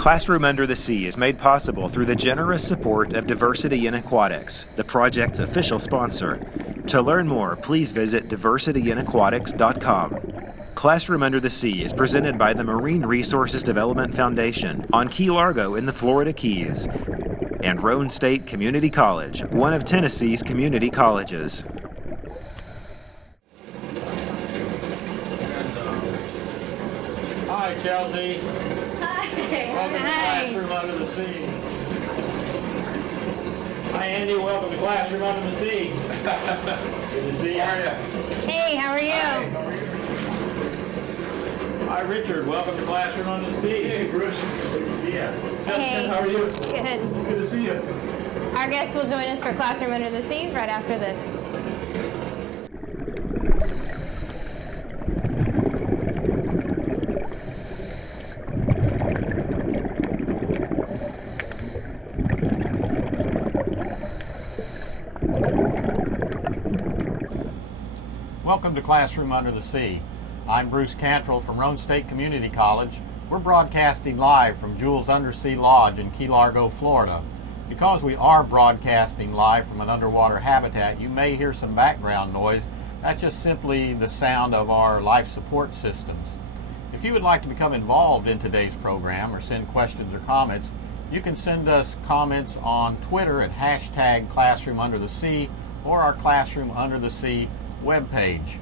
Classroom Under the Sea is made possible through the generous support of Diversity in Aquatics, the project's official sponsor. To learn more, please visit diversityiнаquatics.com. Classroom Under the Sea is presented by the Marine Resources Development Foundation on Key Largo in the Florida Keys, and Roane State Community College, one of Tennessee's community colleges. Hi, Chelsea. Hi. Welcome to Classroom Under the Sea. Hi, Andy. Welcome to Classroom Under the Sea. Good to see you. How are you? Hey, how are you? How are you? Hi, Richard. Welcome to Classroom Under the Sea. Hey, Bruce. Good to see you. Justin, Hey. how are you? Good. Good to see you. Our guests will join us for Classroom Under the Sea right after this. Welcome to Classroom Under the Sea. I'm Bruce Cantrell from Roane State Community College. We're broadcasting live from Jules Undersea Lodge in Key Largo, Florida. Because we are broadcasting live from an underwater habitat, you may hear some background noise. That's just simply the sound of our life support systems. If you would like to become involved in today's program or send questions or comments, you can send us comments on Twitter at #ClassroomUnderTheSea or our Classroom Under the Sea webpage.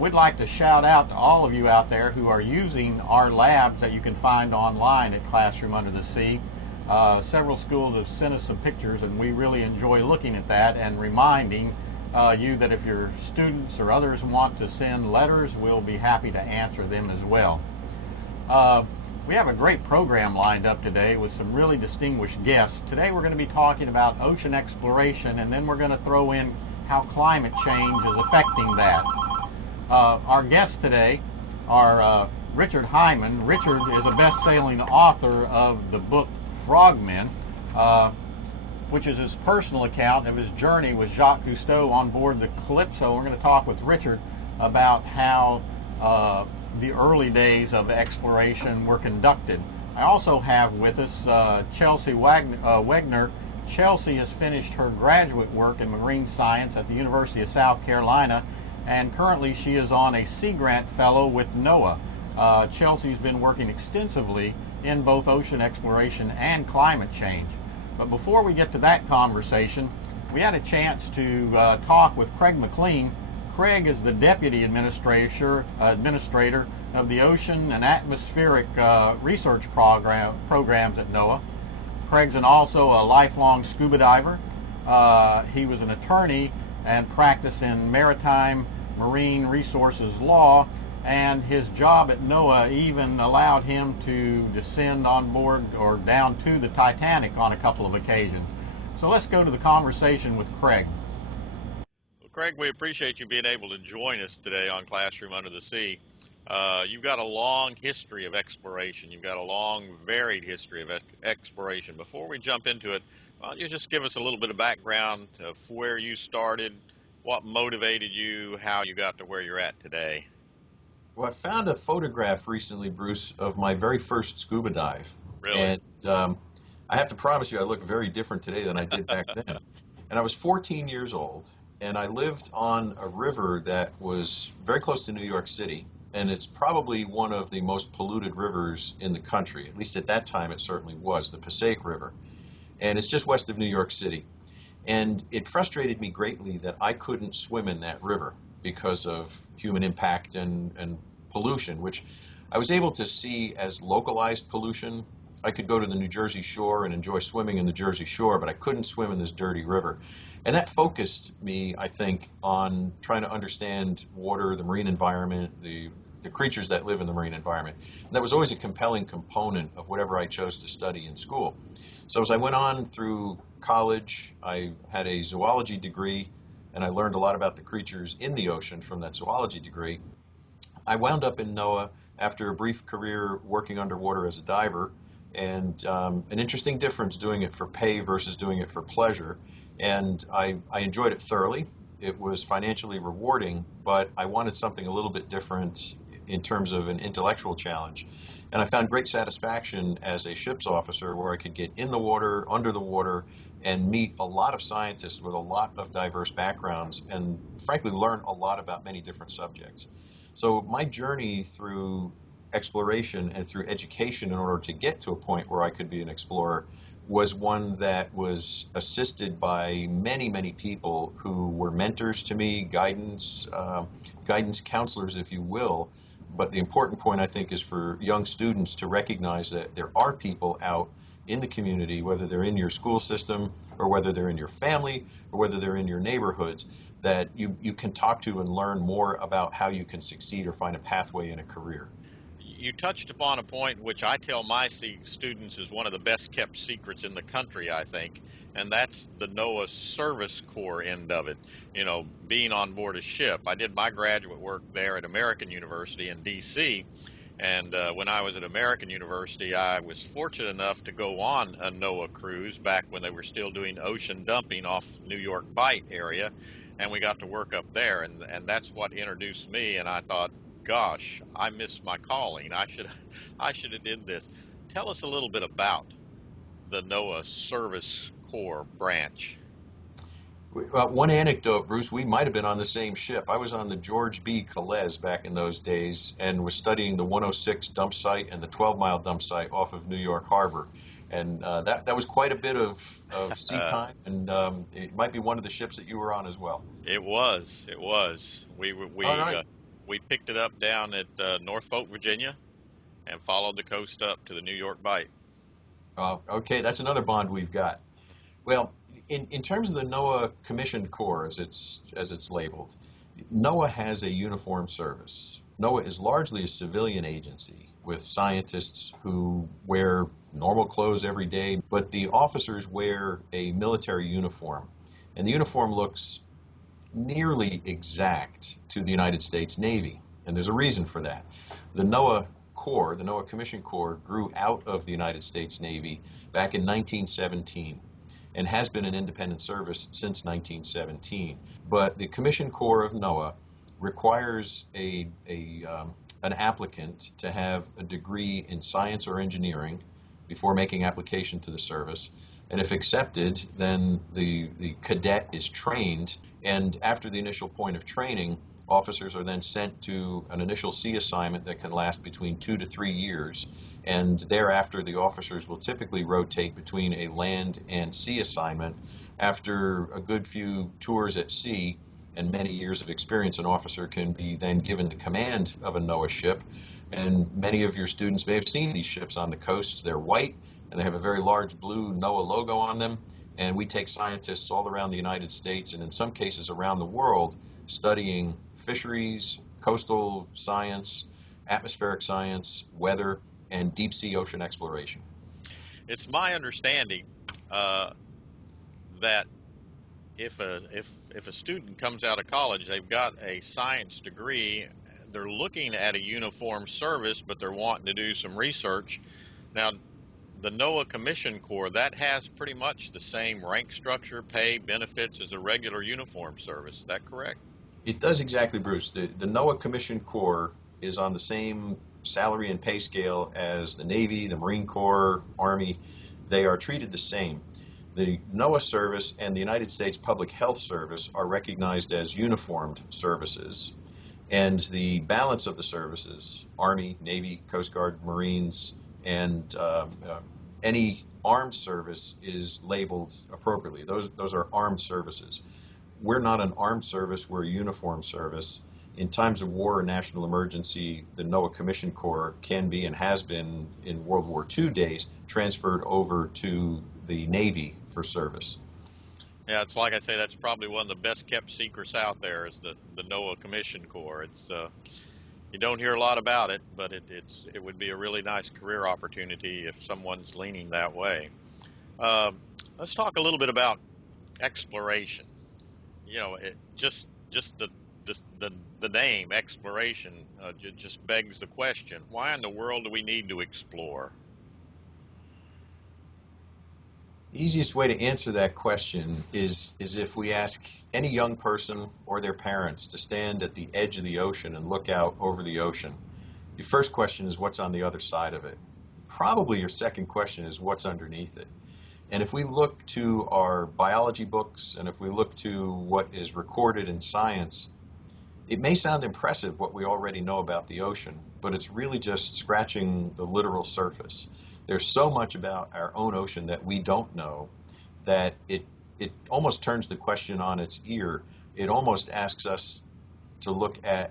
We'd like to shout out to all of you out there who are using our labs that you can find online at Classroom Under the Sea. Several schools have sent us some pictures, and we really enjoy looking at that and reminding you that if your students or others want to send letters, we'll be happy to answer them as well. We have a great program lined up today with some really distinguished guests. Today we're going to be talking about ocean exploration, and then we're going to throw in how climate change is affecting that. Our guests today are Richard Hyman. Richard is a best-selling author of the book Frogmen, which is his personal account of his journey with Jacques Cousteau on board the Calypso. We're going to talk with Richard about how the early days of exploration were conducted. I also have with us Chelsea Wegner. Chelsea has finished her graduate work in marine science at the University of South Carolina, and currently she is on a Sea Grant Fellow with NOAA. Chelsea's been working extensively in both ocean exploration and climate change. But before we get to that conversation, we had a chance to talk with Craig McLean. Craig is the Deputy Administrator of the Ocean and Atmospheric Research Programs at NOAA. Craig's also a lifelong scuba diver. He was an attorney and practiced in maritime marine resources law, and his job at NOAA even allowed him to descend on board or down to the Titanic on a couple of occasions. So let's go to the conversation with Craig. Well, Craig, we appreciate you being able to join us today on Classroom Under the Sea. You've got a long history of exploration. You've got a long, varied history of exploration. Before we jump into it, why don't you just give us a little bit of background of where you started, what motivated you, how you got to where you're at today? Well, I found a photograph recently, Bruce, of my very first scuba dive. Really? And I have to promise you, I look very different today than I did back then. And I was 14 years old, and I lived on a river that was very close to New York City. And it's probably one of the most polluted rivers in the country. At least at that time, it certainly was, the Passaic River. And it's just west of New York City. And it frustrated me greatly that I couldn't swim in that river because of human impact and pollution, which I was able to see as localized pollution. I could go to the New Jersey shore and enjoy swimming in the Jersey shore, but I couldn't swim in this dirty river. And that focused me, I think, on trying to understand water, the marine environment, the creatures that live in the marine environment. And that was always a compelling component of whatever I chose to study in school. So as I went on through college, I had a zoology degree, and I learned a lot about the creatures in the ocean from that zoology degree. I wound up in NOAA after a brief career working underwater as a diver, and an interesting difference doing it for pay versus doing it for pleasure. And I enjoyed it thoroughly. It was financially rewarding, but I wanted something a little bit different in terms of an intellectual challenge. And I found great satisfaction as a ship's officer where I could get in the water, under the water, and meet a lot of scientists with a lot of diverse backgrounds and frankly learn a lot about many different subjects. So my journey through exploration and through education in order to get to a point where I could be an explorer was one that was assisted by many, many people who were mentors to me, guidance counselors, if you will. But the important point, I think, is for young students to recognize that there are people out in the community, whether they're in your school system or whether they're in your family or whether they're in your neighborhoods, that you can talk to and learn more about how you can succeed or find a pathway in a career. You touched upon a point which I tell my students is one of the best kept secrets in the country, I think, and that's the NOAA Service Corps end of it. You know, being on board a ship. I did my graduate work there at American University in D.C., and when I was at American University, I was fortunate enough to go on a NOAA cruise back when they were still doing ocean dumping off New York Bight area, and we got to work up there, and that's what introduced me, and I thought, gosh, I missed my calling. I should have did this. Tell us a little bit about the NOAA Service Corps branch. One anecdote, Bruce, we might have been on the same ship. I was on the George B. Calais back in those days and was studying the 106 dump site and the 12-mile dump site off of New York Harbor. And that was quite a bit of sea time, and it might be one of the ships that you were on as well. It was. We picked it up down at Norfolk, Virginia, and followed the coast up to the New York Bight. Okay, that's another bond we've got. Well, in terms of the NOAA Commissioned Corps, as it's labeled, NOAA has a uniformed service. NOAA is largely a civilian agency with scientists who wear normal clothes every day, but the officers wear a military uniform, and the uniform looks nearly exact to the United States Navy, and there's a reason for that. The NOAA Corps, the NOAA Commissioned Corps, grew out of the United States Navy back in 1917 and has been an independent service since 1917. But the Commissioned Corps of NOAA requires an applicant to have a degree in science or engineering before making application to the service. And if accepted, then the cadet is trained, and after the initial point of training, officers are then sent to an initial sea assignment that can last between 2 to 3 years, and thereafter the officers will typically rotate between a land and sea assignment. After a good few tours at sea and many years of experience, an officer can be then given the command of a NOAA ship, and many of your students may have seen these ships on the coasts. They're white, and they have a very large blue NOAA logo on them, and we take scientists all around the United States and in some cases around the world studying fisheries, coastal science, atmospheric science, weather, and deep sea ocean exploration. It's my understanding that if a student comes out of college, they've got a science degree, they're looking at a uniform service, but they're wanting to do some research. Now, the NOAA Commissioned Corps, that has pretty much the same rank structure, pay, benefits as a regular uniform service. Is that correct? It does exactly, Bruce. The NOAA Commissioned Corps is on the same salary and pay scale as the Navy, the Marine Corps, Army. They are treated the same. The NOAA service and the United States Public Health Service are recognized as uniformed services, and the balance of the services, Army, Navy, Coast Guard, Marines, and any armed service is labeled appropriately. Those are armed services. We're not an armed service, we're a uniformed service. In times of war or national emergency, the NOAA Commissioned Corps can be and has been in World War II days transferred over to the Navy for service. Yeah, it's like I say, that's probably one of the best kept secrets out there is the NOAA Commissioned Corps. It's you don't hear a lot about it, but it would be a really nice career opportunity if someone's leaning that way. Let's talk a little bit about exploration. You know, just the name exploration just begs the question: why in the world do we need to explore? The easiest way to answer that question is if we ask any young person or their parents to stand at the edge of the ocean and look out over the ocean. Your first question is what's on the other side of it. Probably your second question is what's underneath it. And if we look to our biology books and if we look to what is recorded in science, it may sound impressive what we already know about the ocean, but it's really just scratching the literal surface. There's so much about our own ocean that we don't know that it almost turns the question on its ear. It almost asks us to look at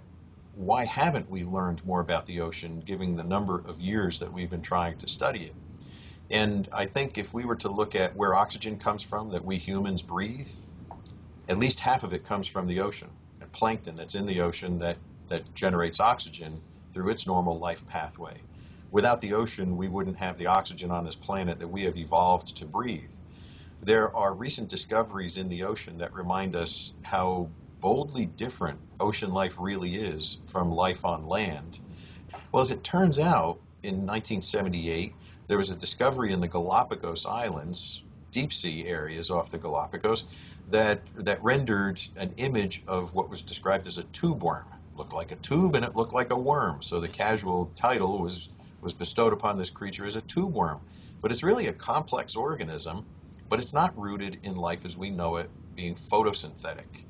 why haven't we learned more about the ocean, given the number of years that we've been trying to study it. And I think if we were to look at where oxygen comes from that we humans breathe, at least half of it comes from the ocean. And plankton that's in the ocean that generates oxygen through its normal life pathway. Without the ocean, we wouldn't have the oxygen on this planet that we have evolved to breathe. There are recent discoveries in the ocean that remind us how boldly different ocean life really is from life on land. Well, as it turns out, in 1978, there was a discovery in the Galapagos Islands, deep sea areas off the Galapagos, that rendered an image of what was described as a tube worm. It looked like a tube and it looked like a worm. So the casual title was bestowed upon this creature as a tube worm. But it's really a complex organism, but it's not rooted in life as we know it, being photosynthetic.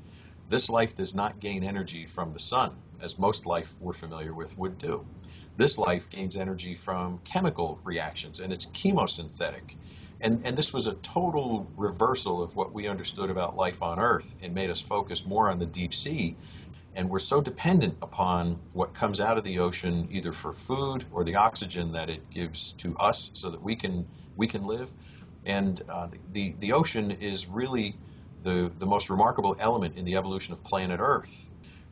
This life does not gain energy from the sun, as most life we're familiar with would do. This life gains energy from chemical reactions, and it's chemosynthetic. And this was a total reversal of what we understood about life on Earth and made us focus more on the deep sea. And we're so dependent upon what comes out of the ocean, either for food or the oxygen that it gives to us so that we can live. And the ocean is really the most remarkable element in the evolution of planet Earth.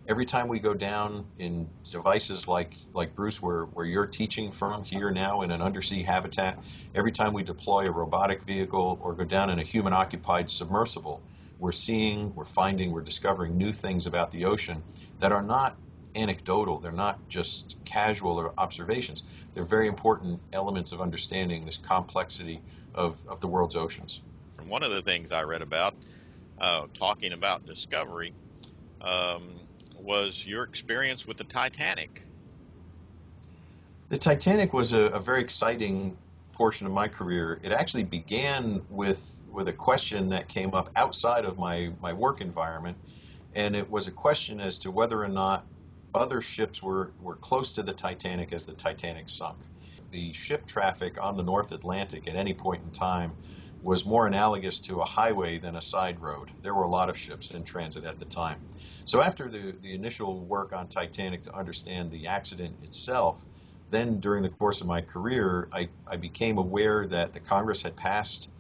Every time we go down in devices like Bruce, where you're teaching from here now in an undersea habitat, every time we deploy a robotic vehicle or go down in a human-occupied submersible, we're seeing, we're finding, we're discovering new things about the ocean that are not anecdotal. They're not just casual observations. They're very important elements of understanding this complexity of the world's oceans. One of the things I read about, talking about discovery, was your experience with the Titanic. The Titanic was a very exciting portion of my career. It actually began with a question that came up outside of my work environment, and it was a question as to whether or not other ships were close to the Titanic as the Titanic sunk. The ship traffic on the North Atlantic at any point in time was more analogous to a highway than a side road. There were a lot of ships in transit at the time. So after the initial work on Titanic to understand the accident itself, then during the course of my career, I became aware that the Congress had passed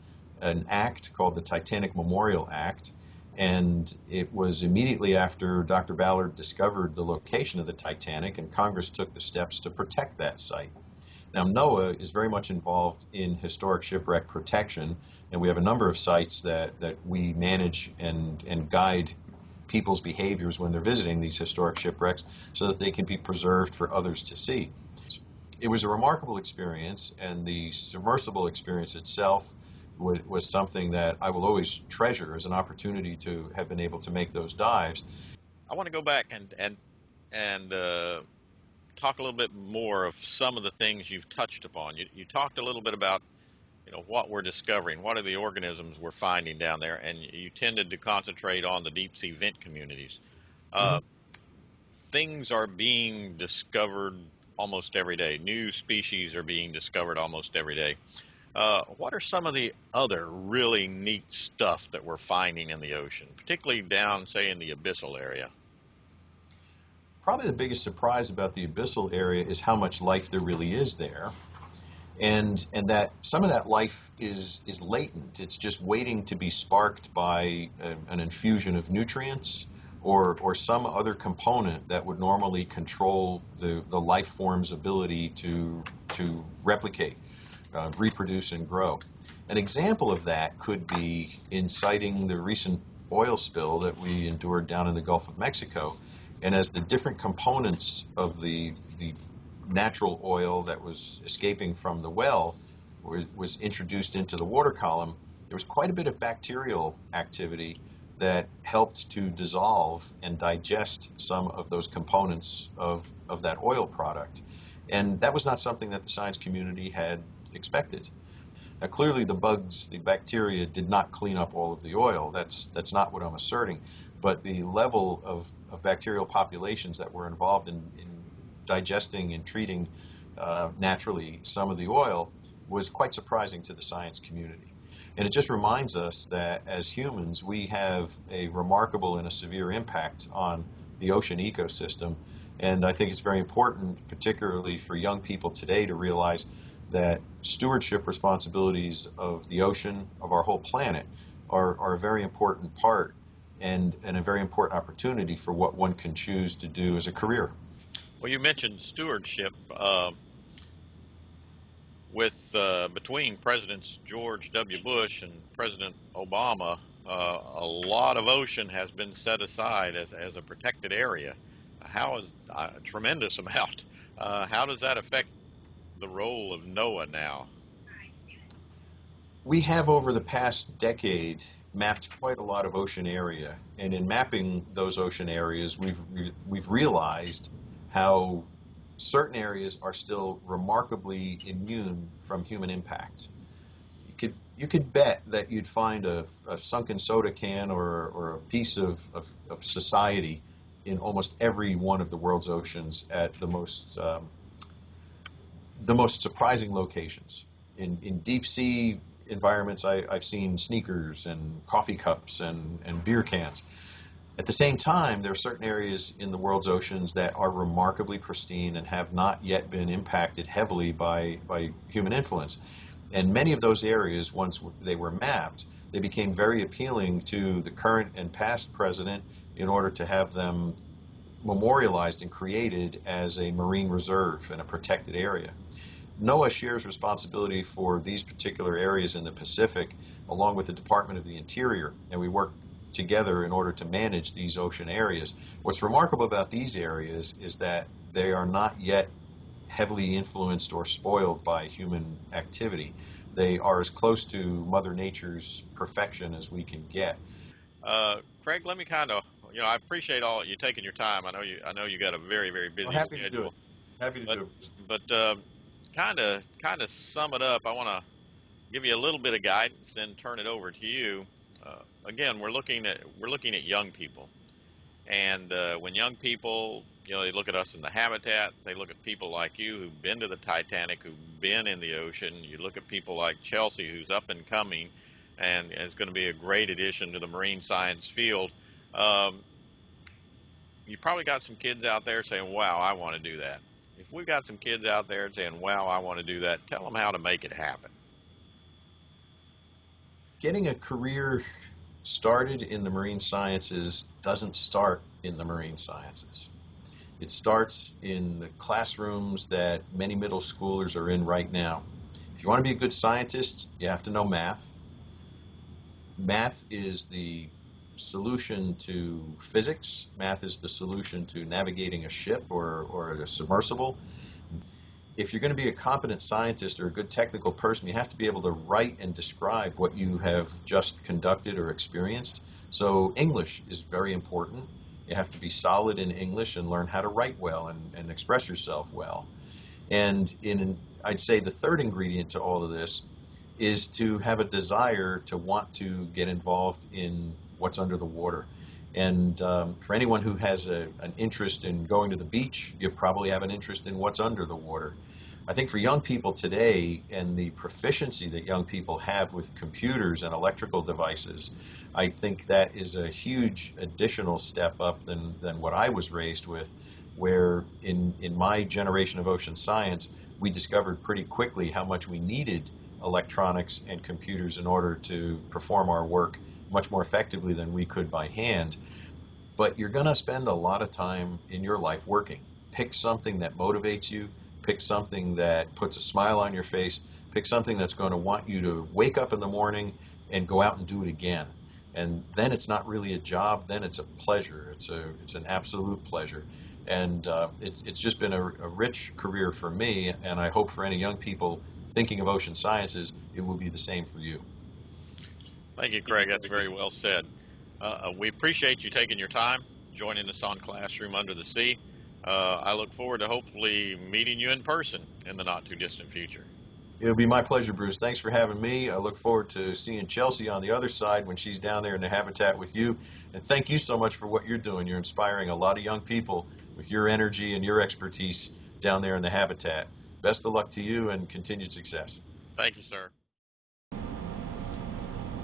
an act called the Titanic Memorial Act, and it was immediately after Dr. Ballard discovered the location of the Titanic, and Congress took the steps to protect that site. Now, NOAA is very much involved in historic shipwreck protection, and we have a number of sites that we manage and guide people's behaviors when they're visiting these historic shipwrecks so that they can be preserved for others to see. It was a remarkable experience, and the submersible experience itself was something that I will always treasure as an opportunity to have been able to make those dives. I want to go back and talk a little bit more of some of the things you've touched upon. You talked a little bit about, what we're discovering, what are the organisms we're finding down there, and you tended to concentrate on the deep sea vent communities. Things are being discovered almost every day. New species are being discovered almost every day. What are some of the other really neat stuff that we're finding in the ocean, particularly down, say, in the abyssal area? Probably the biggest surprise about the abyssal area is how much life there really is there, and that some of that life is latent. It's just waiting to be sparked by an infusion of nutrients or some other component that would normally control the life form's ability to replicate, reproduce, and grow. An example of that could be in citing the recent oil spill that we endured down in the Gulf of Mexico. And as the different components of the natural oil that was escaping from the well was introduced into the water column, there was quite a bit of bacterial activity that helped to dissolve and digest some of those components of that oil product. And that was not something that the science community had expected. Now, clearly the bugs, the bacteria, did not clean up all of the oil. That's not what I'm asserting. But the level of bacterial populations that were involved in digesting and treating naturally some of the oil was quite surprising to the science community. And it just reminds us that as humans, we have a remarkable and a severe impact on the ocean ecosystem. And I think it's very important, particularly for young people today, to realize that stewardship responsibilities of the ocean, of our whole planet, are a very important part and a very important opportunity for what one can choose to do as a career. Well, you mentioned stewardship. Between Presidents George W. Bush and President Obama, a lot of ocean has been set aside as a protected area. How is a tremendous amount? How does that affect the role of NOAA now? We have, over the past decade, mapped quite a lot of ocean area, and in mapping those ocean areas, we've realized how certain areas are still remarkably immune from human impact. You could bet that you'd find a sunken soda can or a piece of society in almost every one of the world's oceans at the most surprising locations. In deep sea environments, I've seen sneakers and coffee cups and beer cans. At the same time, there are certain areas in the world's oceans that are remarkably pristine and have not yet been impacted heavily by human influence. And many of those areas, once they were mapped, they became very appealing to the current and past president in order to have them memorialized and created as a marine reserve and a protected area. NOAA shares responsibility for these particular areas in the Pacific along with the Department of the Interior, and we work together in order to manage these ocean areas. What's remarkable about these areas is that they are not yet heavily influenced or spoiled by human activity. They are as close to Mother Nature's perfection as we can get. Craig, let me I appreciate all you taking your time. I know you got a very, very busy happy schedule. To do it. Happy to do it. But kind of sum it up. I want to give you a little bit of guidance, then turn it over to you. Again, we're looking at young people, and when young people, they look at us in the habitat. They look at people like you who've been to the Titanic, who've been in the ocean. You look at people like Chelsea, who's up and coming, and is going to be a great addition to the marine science field. You probably got some kids out there saying, "Wow, I want to do that." If we've got some kids out there saying, "Wow, I want to do that," tell them how to make it happen. Getting a career started in the marine sciences doesn't start in the marine sciences. It starts in the classrooms that many middle schoolers are in right now. If you want to be a good scientist, you have to know math. Math is the solution to physics. Math is the solution to navigating a ship or a submersible. If you're going to be a competent scientist or a good technical person, you have to be able to write and describe what you have just conducted or experienced. So English is very important. You have to be solid in English and learn how to write well and express yourself well. And I'd say the third ingredient to all of this is to have a desire to want to get involved in what's under the water. And for anyone who has an interest in going to the beach, you probably have an interest in what's under the water. I think for young people today and the proficiency that young people have with computers and electrical devices, I think that is a huge additional step up than what I was raised with, where in my generation of ocean science, we discovered pretty quickly how much we needed electronics and computers in order to perform our work much more effectively than we could by hand. But you're going to spend a lot of time in your life working. Pick something that motivates you. Pick something that puts a smile on your face. Pick something that's going to want you to wake up in the morning and go out and do it again. And then it's not really a job. Then it's a pleasure. It's an absolute pleasure. And it's just been a rich career for me. And I hope for any young people thinking of ocean sciences, it will be the same for you. Thank you, Craig. That's very well said. We appreciate you taking your time, joining us on Classroom Under the Sea. I look forward to hopefully meeting you in person in the not too distant future. It'll be my pleasure, Bruce. Thanks for having me. I look forward to seeing Chelsea on the other side when she's down there in the habitat with you. And thank you so much for what you're doing. You're inspiring a lot of young people with your energy and your expertise down there in the habitat. Best of luck to you and continued success. Thank you, sir.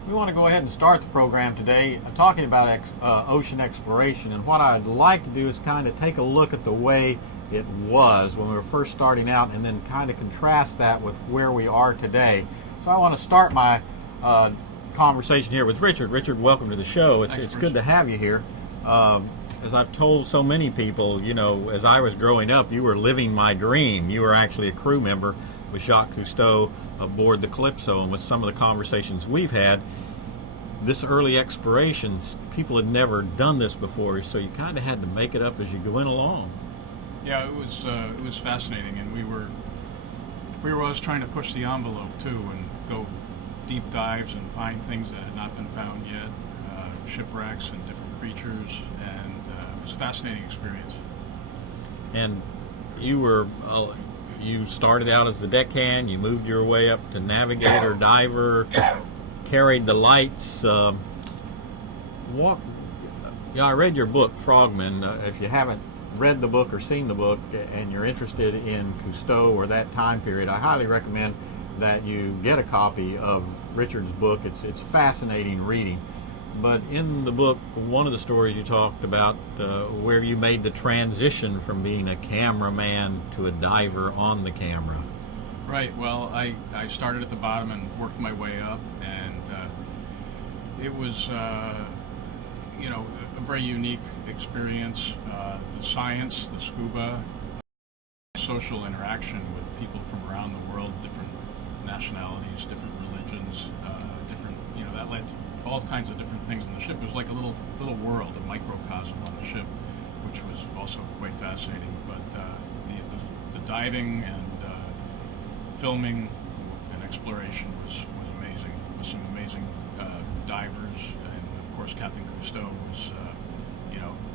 We want to go ahead and start the program today talking about ocean exploration, and what I'd like to do is kind of take a look at the way it was when we were first starting out and then kind of contrast that with where we are today. So I want to start my conversation here with Richard. Richard, welcome to the show. It's good to have you here. As I've told so many people, you know, as I was growing up, you were living my dream. You were actually a crew member with Jacques Cousteau aboard the Calypso, and with some of the conversations we've had, this early exploration, people had never done this before, so you kind of had to make it up as you went along. Yeah, it was fascinating, and we were always trying to push the envelope too, and go deep dives and find things that had not been found yet, shipwrecks and different creatures, and it was a fascinating experience. And you started out as the deckhand, you moved your way up to navigator, diver, carried the lights. I read your book, Frogmen. If you haven't read the book or seen the book and you're interested in Cousteau or that time period, I highly recommend that you get a copy of Richard's book. It's fascinating reading. But in the book, one of the stories you talked about where you made the transition from being a cameraman to a diver on the camera. Right. Well, I started at the bottom and worked my way up, and it was a very unique experience. The science, the scuba, social interaction with people from around the world, different nationalities, different religions, that led to all kinds of different things on the ship. It was like a little world, a microcosm on the ship, which was also quite fascinating. But the diving and filming and exploration was amazing. With some amazing divers, and of course Captain Cousteau was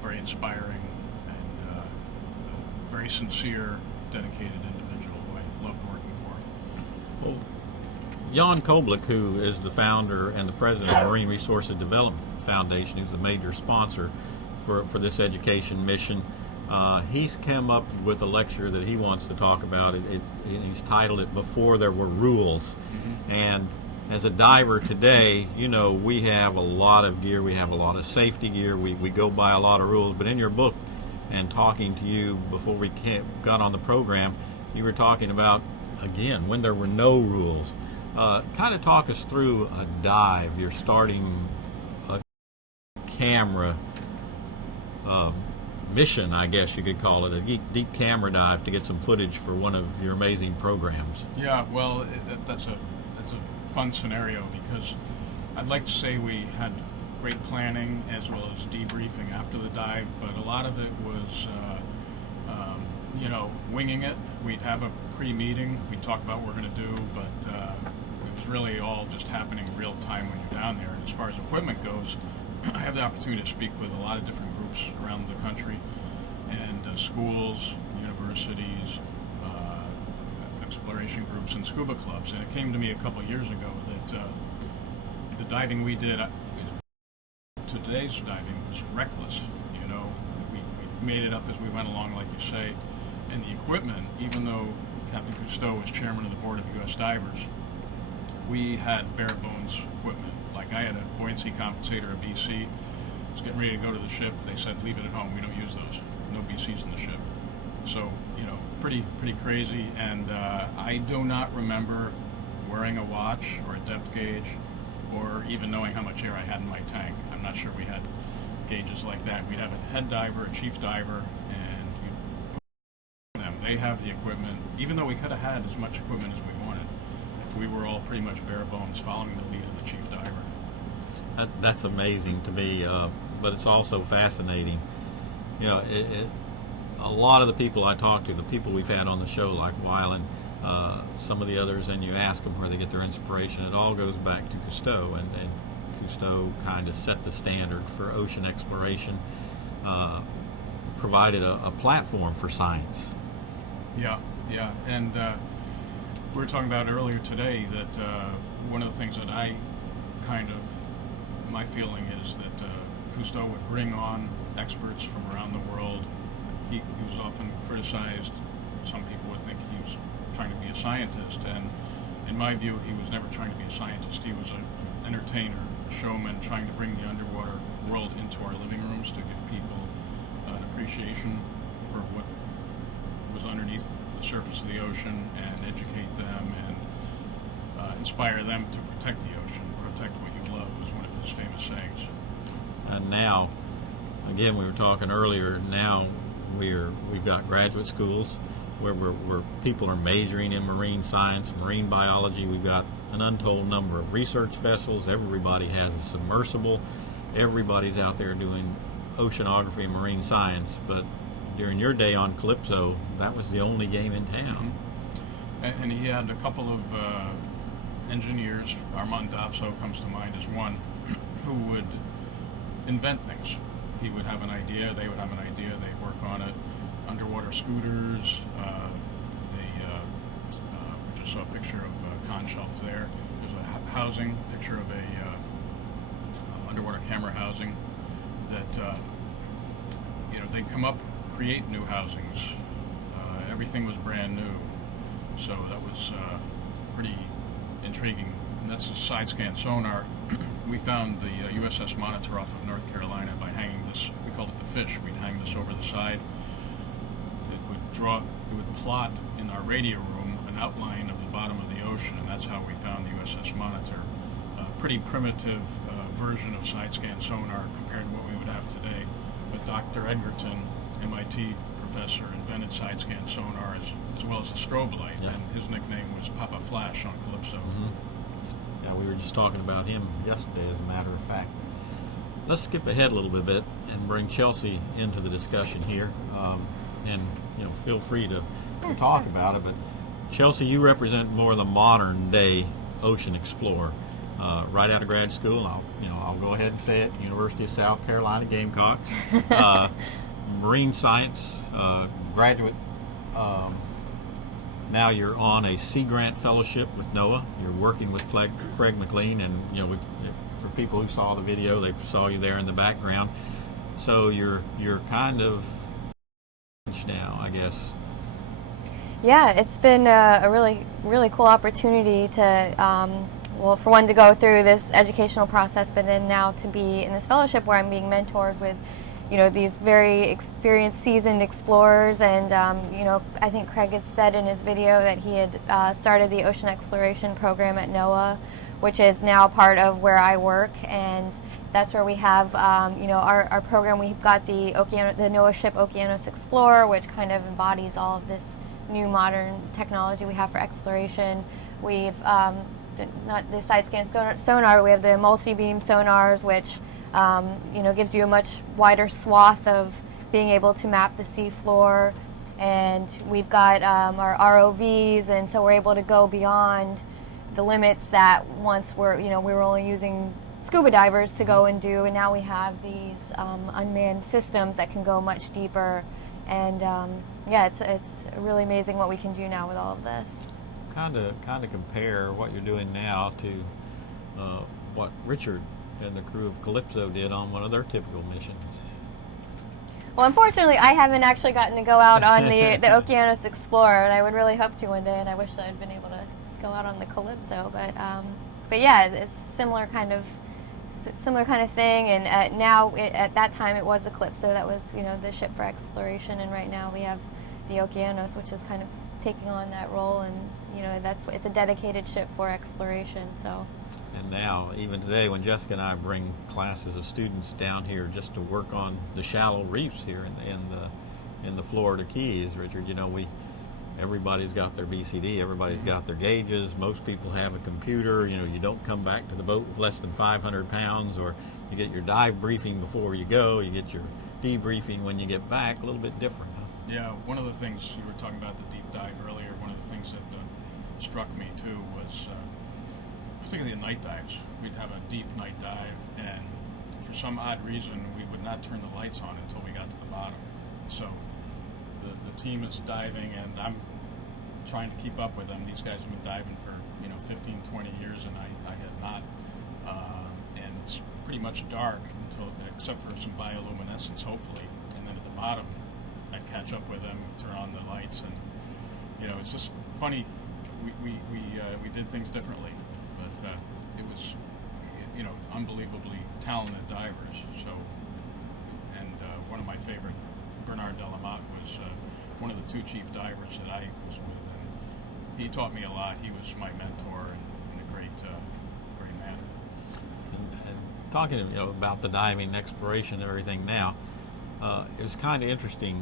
very inspiring and a very sincere, dedicated individual who I loved working for. Well, Jan Koblick, who is the founder and the president of Marine Resources Development Foundation, who's the major sponsor for this education mission, he's come up with a lecture that he wants to talk about. He's titled it "Before There Were Rules." Mm-hmm. And as a diver today, we have a lot of gear, we have a lot of safety gear, we go by a lot of rules. But in your book, and talking to you before we got on the program, you were talking about, again, when there were no rules. Kind of talk us through a dive. You're starting a camera mission, I guess you could call it, a deep camera dive to get some footage for one of your amazing programs. Yeah, well, that's a fun scenario, because I'd like to say we had great planning as well as debriefing after the dive, but a lot of it was winging it. We'd have a pre-meeting, we'd talk about what we're going to do, but it was really all just happening real time when you're down there. And as far as equipment goes, I have the opportunity to speak with a lot of different groups around the country, and schools, universities, exploration groups, and scuba clubs. And it came to me a couple of years ago that the diving we did, today's diving, was reckless. We made it up as we went along, like you say. And the equipment, even though Captain Cousteau was chairman of the board of the U.S. Divers, we had bare bones equipment. Like, I had a buoyancy compensator, a BC. I was getting ready to go to the ship. They said, leave it at home. We don't use those. No BCs in the ship. So, pretty crazy. And I do not remember wearing a watch or a depth gauge or even knowing how much air I had in my tank. I'm not sure we had gauges like that. We'd have a head diver, a chief diver, and you put them. They have the equipment. Even though we could have had as much equipment as we wanted, we were all pretty much bare bones following the lead of the chief diver. That's amazing to me, but it's also fascinating. A lot of the people I talk to, the people we've had on the show, like Weiland, some of the others, and you ask them where they get their inspiration, it all goes back to Cousteau, and Cousteau kind of set the standard for ocean exploration. provided a platform for science. Yeah, and we were talking about earlier today that one of the things that my feeling is that Cousteau would bring on experts from around the world. He was often criticized. Some people would think he was trying to be a scientist, and in my view, he was never trying to be a scientist. He was an entertainer, a showman, trying to bring the underwater world into our living rooms to give people an appreciation for what was underneath the surface of the ocean and educate them and inspire them to protect the ocean. Protect what you love was one of his famous sayings. And now, again, we were talking earlier, now we've got graduate schools where people are majoring in marine science, marine biology. We've got an untold number of research vessels. Everybody has a submersible. Everybody's out there doing oceanography and marine science. But during your day on Calypso, that was the only game in town. Mm-hmm. And he had a couple of engineers. Armand Dafso comes to mind as one, who would invent things. He would have an idea, they would have an idea, they'd work on it. Underwater scooters, we just saw a picture of Con Shelf there. There's a housing, picture of a underwater camera housing that, they'd come up, create new housings. Everything was brand new. So that was pretty intriguing. And that's a side scan sonar. We found the USS Monitor off of North Carolina by hanging this, we called it the fish. We'd hang this over the side. It would plot in our radio room an outline of the bottom of the ocean, and that's how we found the USS Monitor. A pretty primitive version of side scan sonar compared to what we would have today. But Dr. Edgerton, MIT professor, invented side scan sonar as well as a strobe light, yeah. And his nickname was Papa Flash on Calypso. Mm-hmm. Yeah, we were just talking about him yesterday, as a matter of fact. Let's skip ahead a little bit and bring Chelsea into the discussion here, and feel free to talk about it. But Chelsea, you represent more the modern day ocean explorer. Right out of grad school, I'll go ahead and say it, University of South Carolina Gamecocks. Marine science graduate. Now you're on a Sea Grant Fellowship with NOAA. You're working with Craig McLean, and for people who saw the video, they saw you there in the background. So you're kind of now, I guess. Yeah, it's been a really, really cool opportunity to, for one, to go through this educational process, but then now to be in this fellowship where I'm being mentored with, these very experienced, seasoned explorers. And, I think Craig had said in his video that he had started the ocean exploration program at NOAA, which is now part of where I work. And that's where we have, our program. We've got the NOAA ship Oceanic Explorer, which kind of embodies all of this new modern technology we have for exploration. We've not the side scan sonar. We have the multi-beam sonars, which gives you a much wider swath of being able to map the seafloor. And we've got our ROVs, and so we're able to go beyond the limits that once we were only using scuba divers to go and do, and now we have these unmanned systems that can go much deeper. And it's really amazing what we can do now with all of this. Kind of compare what you're doing now to what Richard and the crew of Calypso did on one of their typical missions. Well, unfortunately, I haven't actually gotten to go out on the Oceanic Explorer, and I would really hope to one day, and I wish that I'd been able to go out on the Calypso. But yeah, it's similar kind of thing. And now, at that time, it was the Calypso that was the ship for exploration, and right now we have the Oceanos, which is kind of taking on that role, and it's a dedicated ship for exploration. So. And now, even today, when Jessica and I bring classes of students down here just to work on the shallow reefs here in the Florida Keys, Richard, everybody's got their BCD, everybody's got their gauges. Most people have a computer. You don't come back to the boat with less than 500 pounds, or you get your dive briefing before you go. You get your debriefing when you get back. A little bit different, huh? Yeah, one of the things you were talking about the deep dive earlier. One of the things that struck me too was. Particularly the night dives. We'd have a deep night dive, and for some odd reason, we would not turn the lights on until we got to the bottom. So the team is diving, and I'm trying to keep up with them. These guys have been diving for 15, 20 years, and I had not. And it's pretty much dark except for some bioluminescence, hopefully. And then at the bottom, I catch up with them, turn on the lights, and it's just funny. We did things differently, but it was unbelievably talented divers. So, and one of my favorite, Bernard Delamotte, was one of the two chief divers that I was with, and he taught me a lot. He was my mentor in a great manner. And talking about the diving, exploration, and everything now, it was kind of interesting.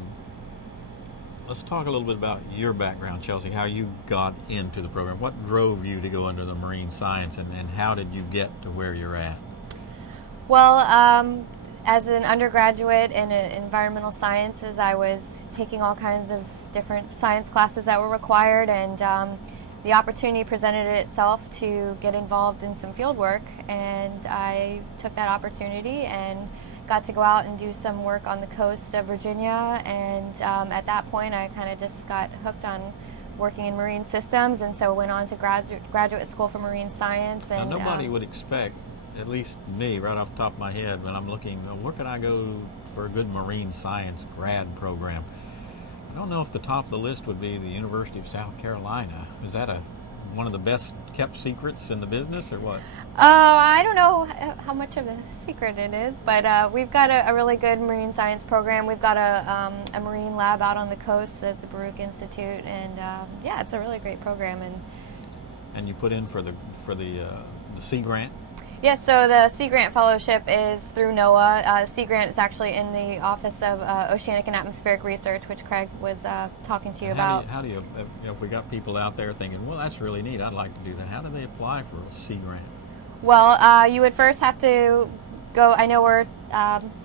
Let's talk a little bit about your background, Chelsea, how you got into the program. What drove you to go into the marine science, and how did you get to where you're at? Well, as an undergraduate in environmental sciences, I was taking all kinds of different science classes that were required, and the opportunity presented itself to get involved in some field work, and I took that opportunity and got to go out and do some work on the coast of Virginia, and at that point I kind of just got hooked on working in marine systems, and so went on to graduate school for marine science. And now, nobody would expect, at least me, right off the top of my head, when I'm looking, where can I go for a good marine science grad program? I don't know if the top of the list would be the University of South Carolina. Is that one of the best kept secrets in the business, or what? I don't know how much of a secret it is, but we've got a really good marine science program. We've got a marine lab out on the coast at the Baruch Institute, and yeah, it's a really great program. And you put in for the Sea Grant? Yes, so the Sea Grant Fellowship is through NOAA. Sea Grant is actually in the Office of Oceanic and Atmospheric Research, which Craig was talking to you about. How do you, if we got people out there thinking, well, that's really neat, I'd like to do that, how do they apply for a Sea Grant? Well, you would first have to go, I know we're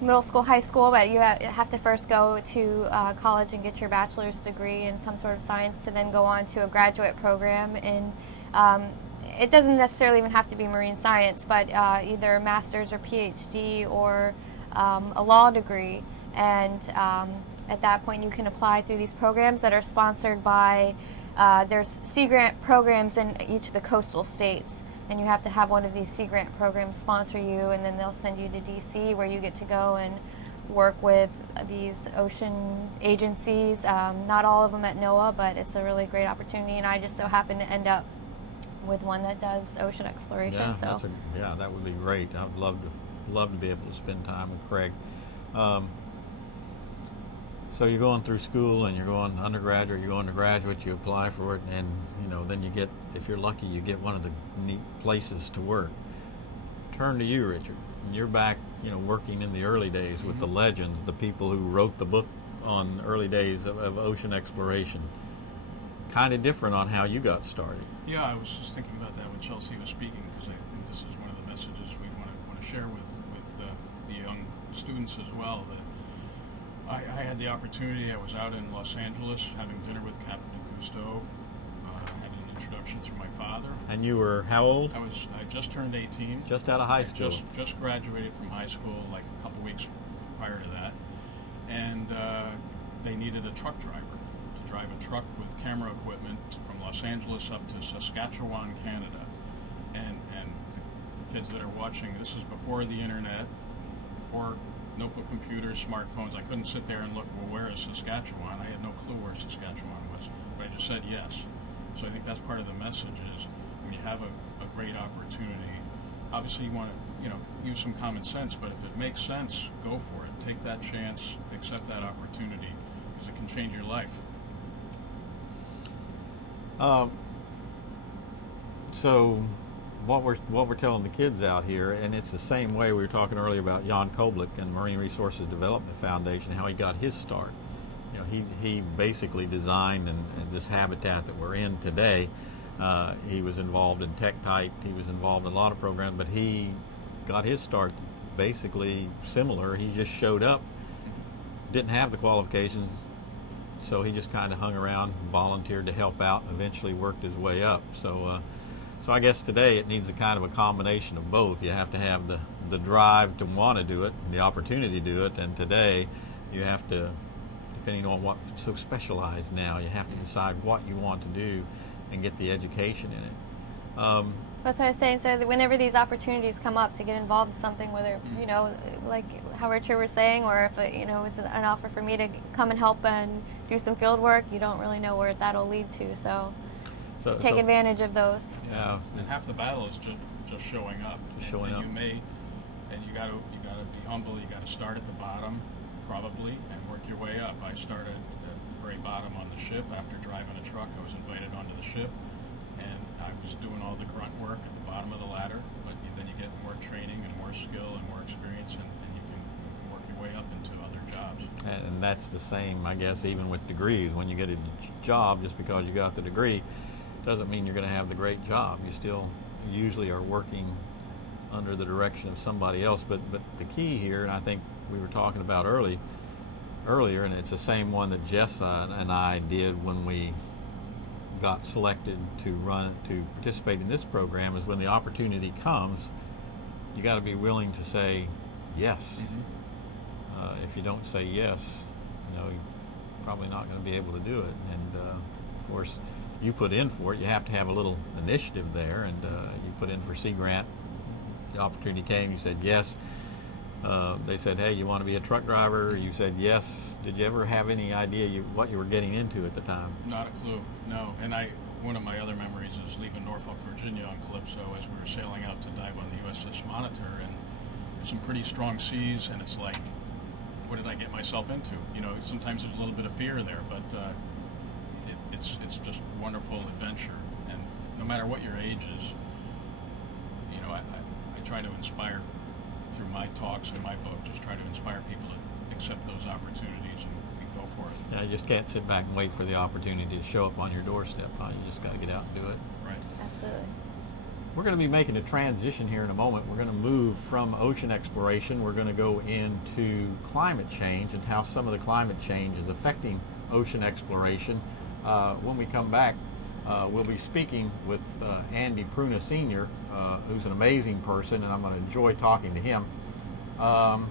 middle school, high school, but you have to first go to college and get your bachelor's degree in some sort of science to then go on to a graduate program in it doesn't necessarily even have to be marine science, but either a master's or PhD or a law degree. And at that point you can apply through these programs that are sponsored by, there's Sea Grant programs in each of the coastal states, and you have to have one of these Sea Grant programs sponsor you, and then they'll send you to DC, where you get to go and work with these ocean agencies. Not all of them at NOAA, but it's a really great opportunity, and I just so happen to end up with one that does ocean exploration. Yeah, yeah, that would be great. I'd love to be able to spend time with Craig. So you're going through school, and you're going undergraduate, you're going to graduate, you apply for it, and then you get, if you're lucky, you get one of the neat places to work. Turn to you, Richard. And you're back, working in the early days with the legends, the people who wrote the book on the early days of ocean exploration. Kind of different on how you got started. Yeah, I was just thinking about that when Chelsea was speaking, because I think this is one of the messages we want to share with the young students as well. That I had the opportunity. I was out in Los Angeles having dinner with Captain Cousteau. Had an introduction through my father. And you were how old? I just turned 18. Just out of high school. Just graduated from high school, like a couple weeks prior to that, and they needed a truck driver to drive a truck with camera equipment from Los Angeles up to Saskatchewan, Canada. And the kids that are watching, this is before the internet, before notebook computers, smartphones. I couldn't sit there and look, well, where is Saskatchewan? I had no clue where Saskatchewan was, but I just said yes. So I think that's part of the message is when you have a great opportunity, obviously you want to use some common sense, but if it makes sense, go for it. Take that chance, accept that opportunity, because it can change your life. So what we're telling the kids out here, and it's the same way we were talking earlier about Jan Koblik and Marine Resources Development Foundation, how he got his start. He basically designed and this habitat that we're in today. He was involved in Tektite. He was involved in a lot of programs, but he got his start basically similar. He just showed up, didn't have the qualifications, so he just kind of hung around, volunteered to help out, and eventually worked his way up. So I guess today it needs a kind of a combination of both. You have to have the drive to want to do it, and the opportunity to do it, and today you have to depending on what's so specialized now. You have to decide what you want to do and get the education in it. That's what I was saying. So that whenever these opportunities come up to get involved in something, whether like how Richard was saying, or if it, it's an offer for me to come and help and do some field work, you don't really know where that'll lead to. So take advantage of those. Yeah, and half the battle is just showing up. Showing up. You got to be humble. You got to start at the bottom, probably, and work your way up. I started at the very bottom on the ship. After driving a truck, I was invited onto the ship. And I was doing all the grunt work at the bottom of the ladder, but then you get more training and more skill and more experience, and you can work your way up into other jobs. And that's the same, I guess, even with degrees. When you get a job, just because you got the degree, doesn't mean you're going to have the great job. You still usually are working under the direction of somebody else. But the key here, and I think we were talking about earlier, and it's the same one that Jess and I did when we got selected to participate in this program, is when the opportunity comes, you got to be willing to say yes. Mm-hmm. If you don't say yes, you're probably not going to be able to do it. And of course, you put in for it. You have to have a little initiative there, and you put in for Sea Grant. The opportunity came. You said yes. They said, "Hey, you want to be a truck driver?" You said yes. Did you ever have any idea what you were getting into at the time? Not a clue, no. And one of my other memories is leaving Norfolk, Virginia on Calypso as we were sailing out to dive on the USS Monitor, and some pretty strong seas, and it's like, what did I get myself into? Sometimes there's a little bit of fear there, but it's just a wonderful adventure. And no matter what your age is, I try to inspire through my talks and my book, just try to inspire people to accept those opportunities and go for it. Yeah, you just can't sit back and wait for the opportunity to show up on your doorstep. Huh? You just got to get out and do it. Right. Absolutely. We're going to be making a transition here in a moment. We're going to move from ocean exploration. We're going to go into climate change and how some of the climate change is affecting ocean exploration. When we come back, we'll be speaking with Andy Pruna Sr., who's an amazing person, and I'm going to enjoy talking to him. Got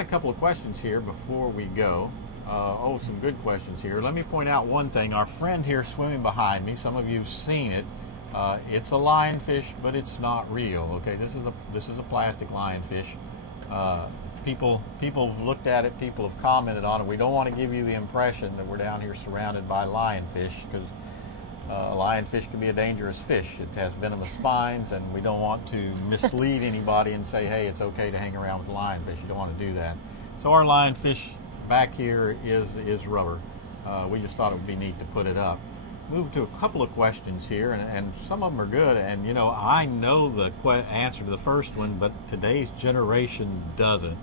a couple of questions here before we go. Some good questions here. Let me point out one thing. Our friend here swimming behind me, some of you have seen it. It's a lionfish, but it's not real. Okay, this is a plastic lionfish. People have looked at it. People have commented on it. We don't want to give you the impression that we're down here surrounded by lionfish, because a lionfish can be a dangerous fish. It has venomous spines, and we don't want to mislead anybody and say, hey, it's okay to hang around with lionfish. You don't want to do that. So our lionfish back here is rubber. We just thought it would be neat to put it up. Move to a couple of questions here, and some of them are good. And I know the answer to the first one, but today's generation doesn't.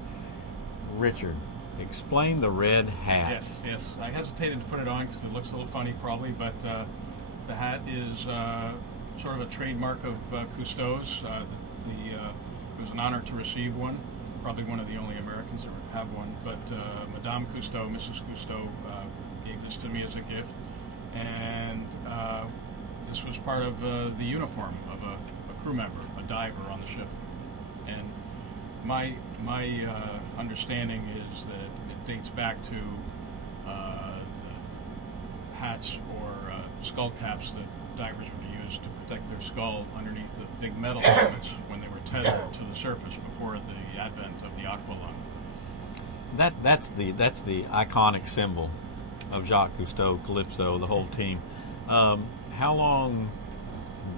Richard, explain the red hat. Yes. I hesitated to put it on because it looks a little funny, probably, but the hat is sort of a trademark of Cousteau's. It was an honor to receive one. Probably one of the only Americans that have one. But Madame Cousteau, Mrs. Cousteau, gave this to me as a gift. And this was part of the uniform of a crew member, a diver on the ship. And my understanding is that it dates back to the hats or skull caps that divers would use to protect their skull underneath the big metal helmets when they were tethered to the surface before the advent of the aqualung. That's the iconic symbol of Jacques Cousteau, Calypso, the whole team. How long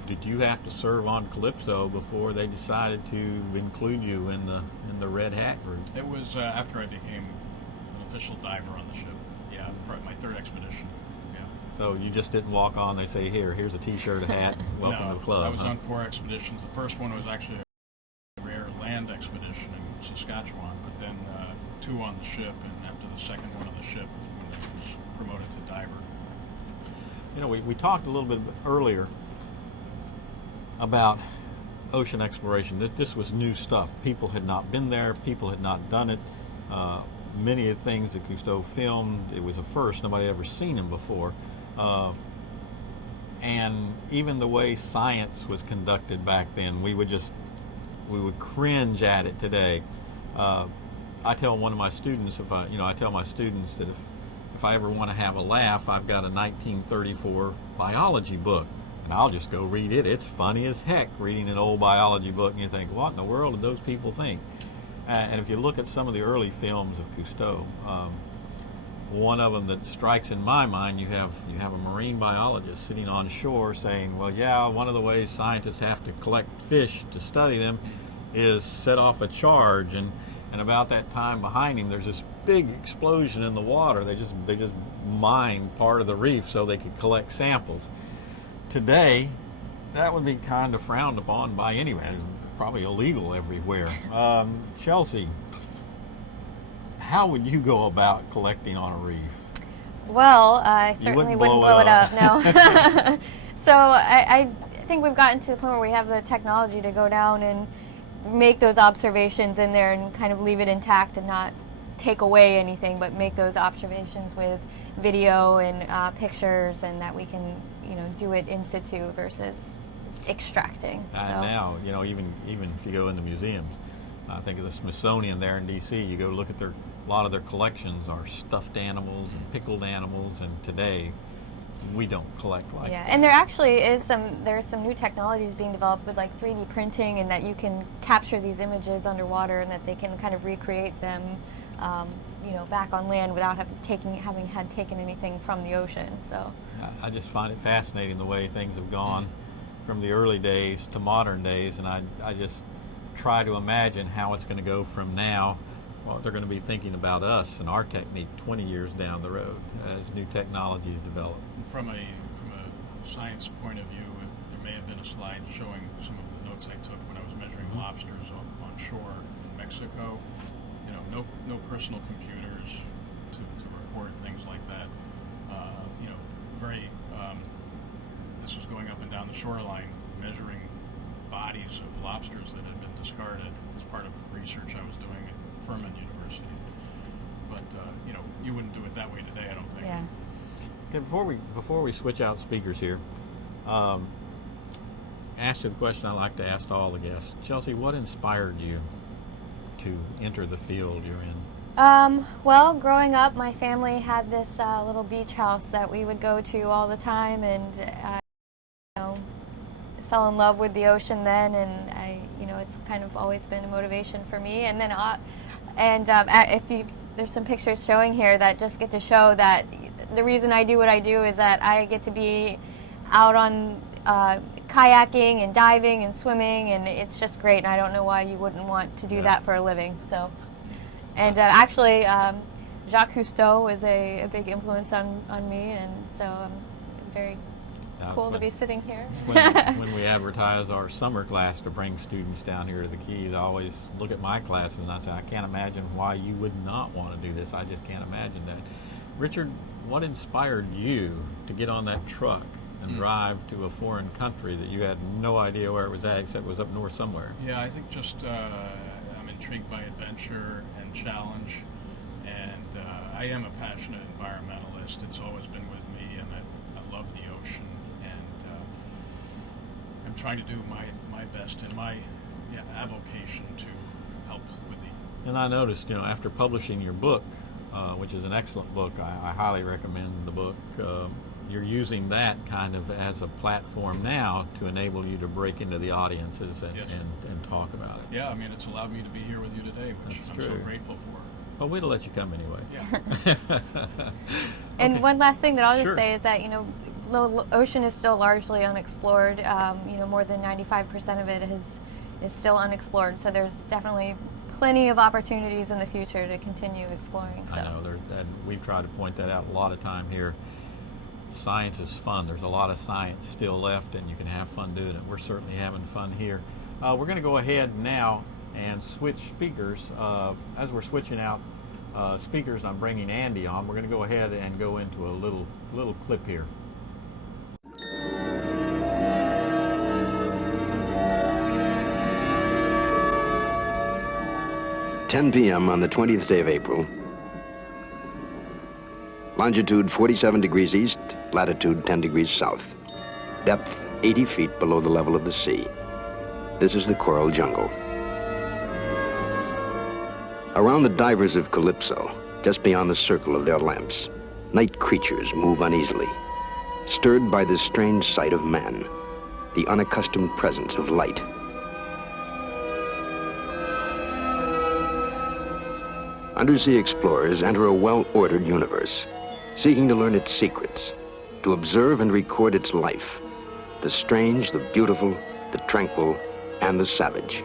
did you have to serve on Calypso before they decided to include you in the red hat group? It was after I became an official diver on the ship. Yeah, probably my third expedition. Yeah. So you just didn't walk on, they say, here's a t-shirt, a hat, welcome to the club. I was on 4 expeditions. The first one was actually a rare land expedition in Saskatchewan, but then 2 on the ship, and after the second one on the ship, when I was promoted to diver. We talked a little bit earlier about ocean exploration. This was new stuff. People had not been there. People had not done it. Many of the things that Cousteau filmed, it was a first. Nobody had ever seen them before. And even the way science was conducted back then, we would cringe at it today. I tell one of my students, I tell my students that if I ever want to have a laugh, I've got a 1934 biology book, and I'll just go read it. It's funny as heck reading an old biology book, and you think, what in the world did those people think? And if you look at some of the early films of Cousteau, one of them that strikes in my mind, you have a marine biologist sitting on shore saying, well, yeah, one of the ways scientists have to collect fish to study them is set off a charge, and about that time behind him there's this big explosion in the water. They just mined part of the reef so they could collect samples. Today, that would be kind of frowned upon by anyone. It's probably illegal everywhere. Chelsea, how would you go about collecting on a reef? Well, I certainly wouldn't blow it up, no. So I think we've gotten to the point where we have the technology to go down and make those observations in there and kind of leave it intact and not take away anything, but make those observations with video and pictures, and that we can, do it in situ versus extracting. And now, even if you go in the museums, I think of the Smithsonian there in D.C., you go look at a lot of their collections are stuffed animals and pickled animals, and today we don't collect like that. And there actually is there's some new technologies being developed with like 3D printing, and that you can capture these images underwater, and that they can kind of recreate them, back on land without having taken anything from the ocean. So I just find it fascinating the way things have gone from the early days to modern days, and I just try to imagine how it's going to go from now, what they're going to be thinking about us and our technique 20 years down the road as new technologies develop. From a science point of view, there may have been a slide showing some of the notes I took when I was measuring lobsters on shore in Mexico. No personal computers to record things like that. This was going up and down the shoreline, measuring bodies of lobsters that had been discarded as part of research I was doing at Furman University. But you wouldn't do it that way today, I don't think. Yeah. Okay, before we switch out speakers here, ask you the question I like to ask all the guests. Chelsea, what inspired you to enter the field you're in? Well, growing up, my family had this little beach house that we would go to all the time, and fell in love with the ocean then, and it's kind of always been a motivation for me. And then, there's some pictures showing here that just get to show that the reason I do what I do is that I get to be out on kayaking and diving and swimming, and it's just great, and I don't know why you wouldn't want to do that for a living. So, and actually, Jacques Cousteau was a big influence on me, and so I'm very cool to be sitting here. When we advertise our summer class to bring students down here to the Keys, I always look at my classes and I say, I can't imagine why you would not want to do this. I just can't imagine that. Richard, what inspired you to get on that truck and drive to a foreign country that you had no idea where it was at, except it was up north somewhere? Yeah, I think just I'm intrigued by adventure and challenge, and I am a passionate environmentalist. It's always been with me, and I love the ocean, and I'm trying to do my best in my avocation to help with the... And I noticed, after publishing your book, which is an excellent book, I highly recommend the book, you're using that kind of as a platform now to enable you to break into the audiences and talk about it. Yeah, I mean, it's allowed me to be here with you today, which I'm so grateful for. Well, we'd let you come anyway. Yeah. And one last thing that I'll just say is that, the ocean is still largely unexplored. More than 95% of it is still unexplored. So there's definitely plenty of opportunities in the future to continue exploring. So. I know, and we've tried to point that out a lot of time here. Science is fun. There's a lot of science still left, and you can have fun doing it. We're certainly having fun here. We're going to go ahead now and switch speakers. As we're switching out speakers, I'm bringing Andy on. We're going to go ahead and go into a little clip here. "10 p.m. on the 20th day of April. Longitude 47 degrees east, latitude 10 degrees south. Depth 80 feet below the level of the sea. This is the coral jungle. Around the divers of Calypso, just beyond the circle of their lamps, night creatures move uneasily, stirred by this strange sight of man, the unaccustomed presence of light. Undersea explorers enter a well-ordered universe, seeking to learn its secrets, to observe and record its life, the strange, the beautiful, the tranquil, and the savage.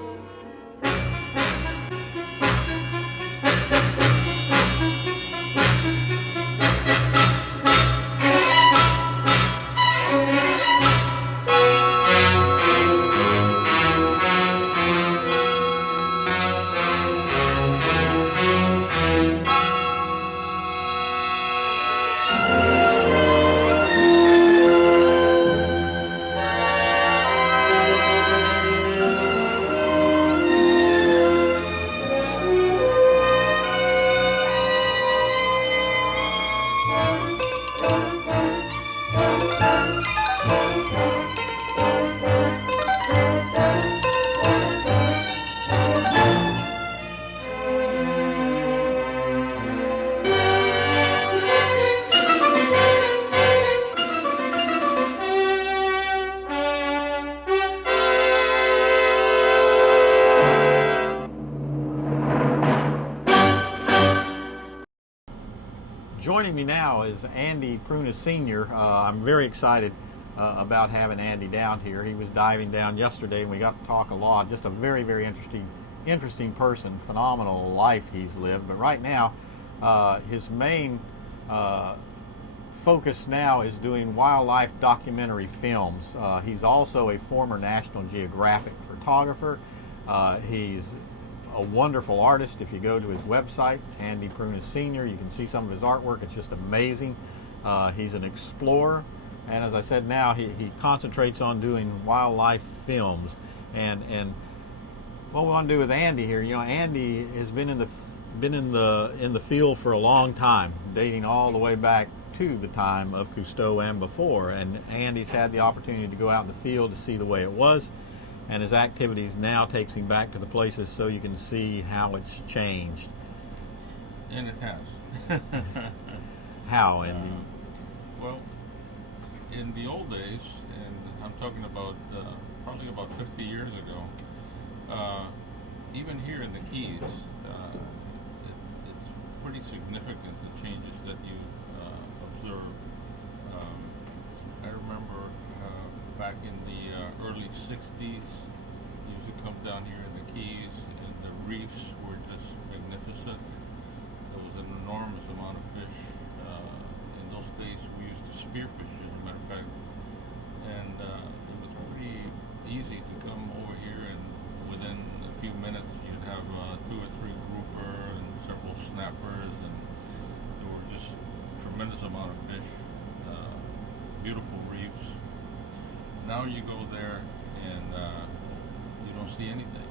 Joining me now is Andy Pruna Sr. I'm very excited about having Andy down here. He was diving down yesterday and we got to talk a lot. Just a very, very interesting person. Phenomenal life he's lived. But right now, his main focus now is doing wildlife documentary films. He's also a former National Geographic photographer. He's a wonderful artist. If you go to his website, Andy Pruna Sr., you can see some of his artwork. It's just amazing. He's an explorer, and as I said, now he concentrates on doing wildlife films. And what we want to do with Andy here, you know, Andy has been in the field for a long time, dating all the way back to the time of Cousteau and before. And Andy's had the opportunity to go out in the field to see the way it was. And his activities now takes him back to the places so you can see how it's changed. And it has. How, Andy? Well, in the old days, and I'm talking about probably about 50 years ago, even here in the Keys, it's pretty significant, the changes that you observe. I remember back in the early 60s, used to come down here in the Keys, and the reefs were just magnificent. There was an enormous amount of fish. In those days, we used to spearfish, as a matter of fact, and it was pretty easy to come over here, and within a few minutes, you'd have 2 or 3 grouper and several snappers, and there were just tremendous amount of fish. Beautiful reefs. Now you go there and you don't see anything.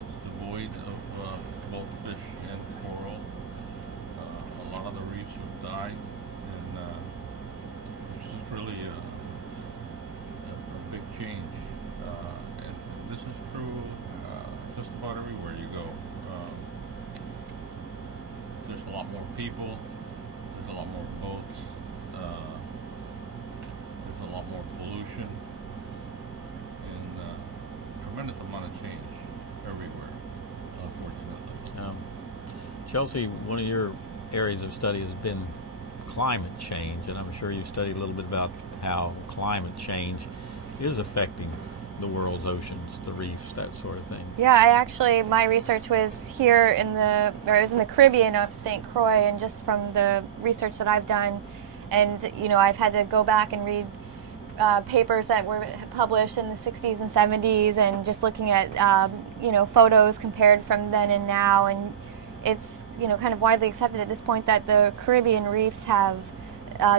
It's devoid of both fish and coral. A lot of the reefs have died, and this is really a big change. And this is true just about everywhere you go. There's a lot more people. There's a lot more boats. There's a lot more pollution, and tremendous amount of change everywhere, unfortunately. Chelsea, one of your areas of study has been climate change, and I'm sure you've studied a little bit about how climate change is affecting the world's oceans, the reefs, that sort of thing. Yeah, my research was here it was in the Caribbean off St. Croix, and just from the research that I've done, and you know, I've had to go back and read papers that were published in the 60s and 70s, and just looking at you know, photos compared from then and now, and it's, you know, kind of widely accepted at this point that the Caribbean reefs have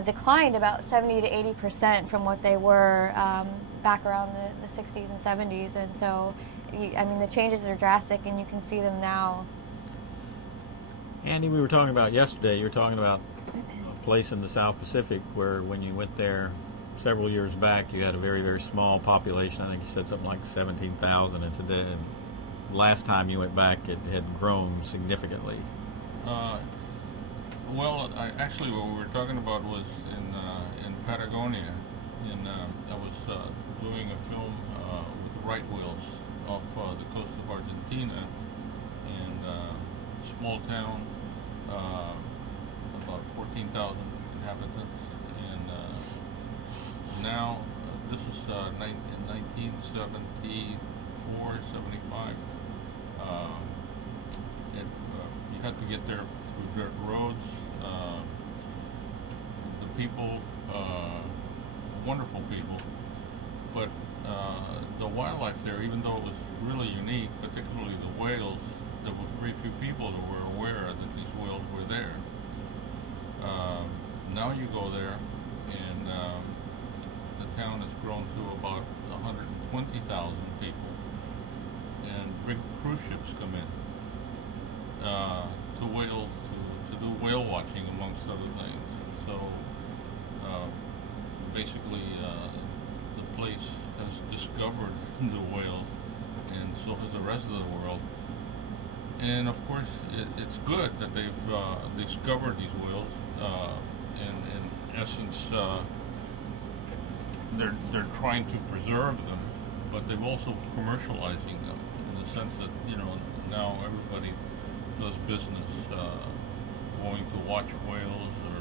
declined about 70 to 80% from what they were back around the 60s and 70s, and so I mean, the changes are drastic, and you can see them now. Andy, we were talking about yesterday, you were talking about a place in the South Pacific where when you went there several years back, you had a very, very small population. I think you said something like 17,000, and last time you went back, it had grown significantly. Well, actually, what we were talking about was in Patagonia. I was doing a film with right whales off the coast of Argentina, and small town, about 14,000 inhabitants, and now this is in 1974, 75. You had to get there through dirt roads. The people, wonderful people, but the wildlife there, even though it was really unique, particularly the whales, there were very few people that were aware that these whales were there. Now you go there, and the town has grown to about 120,000 people, and big cruise ships come in to do whale watching, amongst other things. So basically, the place has discovered the whales, and so has the rest of the world. And of course, it's good that they've discovered these whales. And in essence, they're trying to preserve them, but they're also commercializing them in the sense that now everybody does business going to watch whales, or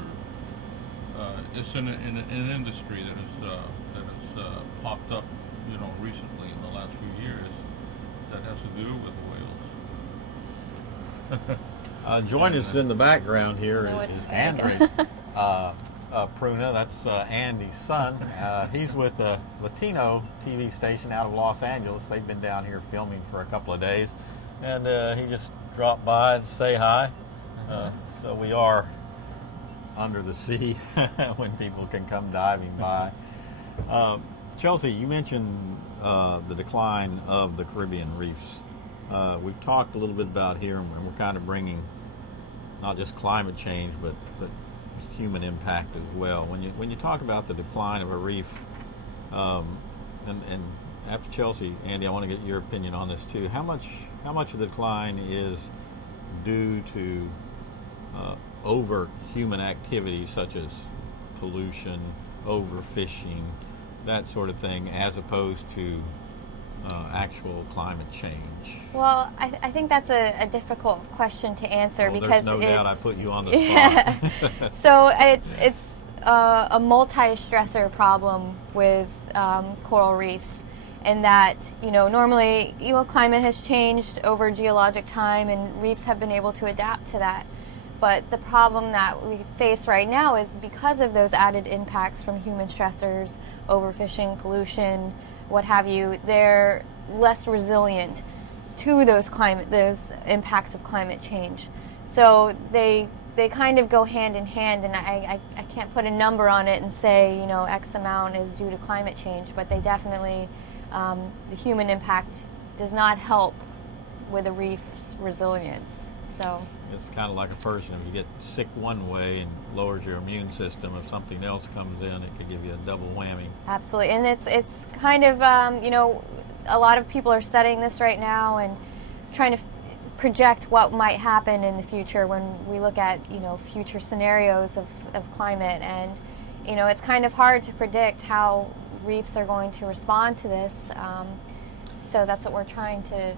it's an industry that has popped up recently in the last few years that has to do with whales. Join us in the background here is Andy Pruna. That's Andy's son. He's with a Latino TV station out of Los Angeles. They've been down here filming for a couple of days, and he just dropped by and say hi. So we are under the sea when people can come diving by. Chelsea, you mentioned the decline of the Caribbean reefs. We've talked a little bit about here, and we're kind of bringing not just climate change, but human impact as well. When you talk about the decline of a reef, and after Chelsea, Andy, I want to get your opinion on this too. How much of the decline is due to over human activities such as pollution, overfishing, that sort of thing, as opposed to actual climate change? Well, I think that's a difficult question to answer, because there's no doubt I put you on the spot. So it's a multi-stressor problem with coral reefs, in that normally climate has changed over geologic time, and reefs have been able to adapt to that. But the problem that we face right now is because of those added impacts from human stressors, overfishing, pollution, what have you, they're less resilient to those impacts of climate change. So they kind of go hand in hand, and I can't put a number on it and say X amount is due to climate change, but they definitely, the human impact does not help with a reef's resilience. So it's kind of like a person. If you get sick one way and lowers your immune system, if something else comes in, it could give you a double whammy. Absolutely, and it's kind of a lot of people are studying this right now and trying to project what might happen in the future when we look at future scenarios of climate, and it's kind of hard to predict how reefs are going to respond to this. So that's what we're trying to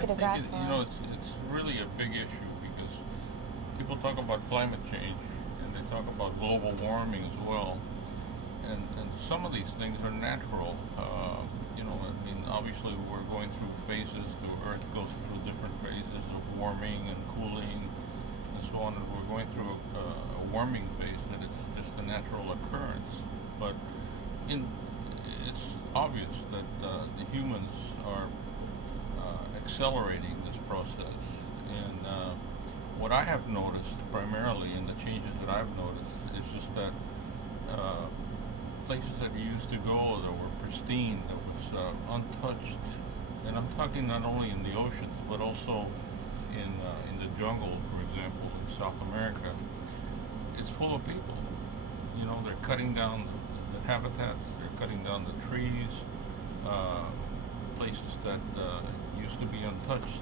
get a grasp on. It's really a big issue, because people talk about climate change and they talk about global warming as well, and some of these things are natural. Obviously we're going through phases. The Earth goes through different phases of warming and cooling and so on, and we're going through a warming phase, and it's just a natural occurrence. But it's obvious that the humans are accelerating this process. And what I have noticed primarily in the changes that I've noticed is just that places that you used to go that were pristine, that was untouched, and I'm talking not only in the oceans but also in the jungle, for example, in South America, it's full of people. They're cutting down the habitats, they're cutting down the trees, places that used to be untouched.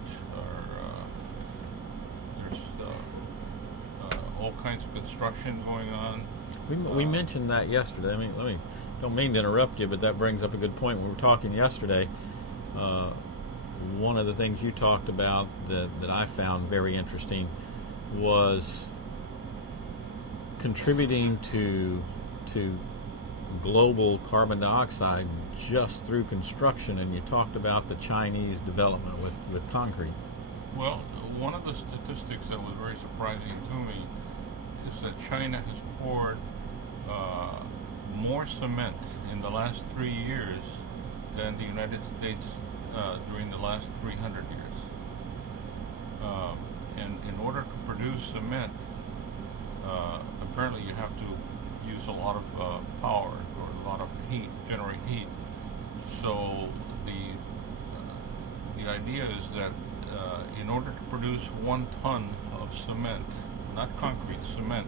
There's all kinds of construction going on. We mentioned that yesterday. I mean, don't mean to interrupt you, but that brings up a good point. When we were talking yesterday, one of the things you talked about that I found very interesting was contributing to global carbon dioxide just through construction, and you talked about the Chinese development with concrete. Well, one of the statistics that was very surprising to me is that China has poured more cement in the last 3 years than the United States during the last 300 years. And in order to produce cement, apparently you have to use a lot of power or a lot of heat, generate heat. So the idea is that in order to produce 1 ton of cement, not concrete, cement,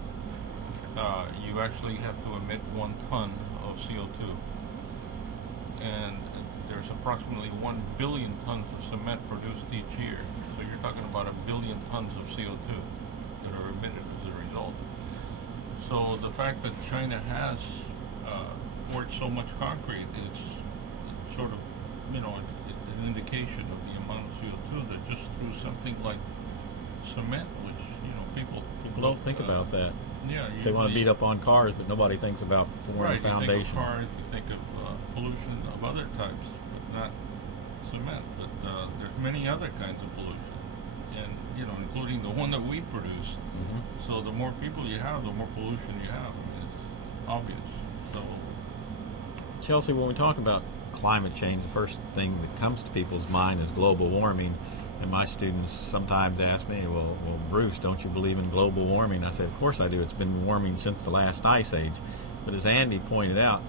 you actually have to emit 1 ton of CO2. And there's approximately 1 billion tons of cement produced each year. So you're talking about 1 billion tons of CO2 that are emitted as a result. So the fact that China has poured so much concrete is sort of, an indication of the amount of CO2 that just through something like cement, which, people don't think about that. Yeah, they want to beat up on cars, but nobody thinks about pouring right, a foundation. You think of cars, you think of pollution of other types, but not cement. But there's many other kinds of pollution, and including the one that we produce. Mm-hmm. So the more people you have, the more pollution you have. I mean, it's obvious. So, Chelsea, when we talk about climate change, the first thing that comes to people's mind is global warming. And my students sometimes ask me, well, Bruce, don't you believe in global warming? I said, of course I do. It's been warming since the last ice age. But as Andy pointed out,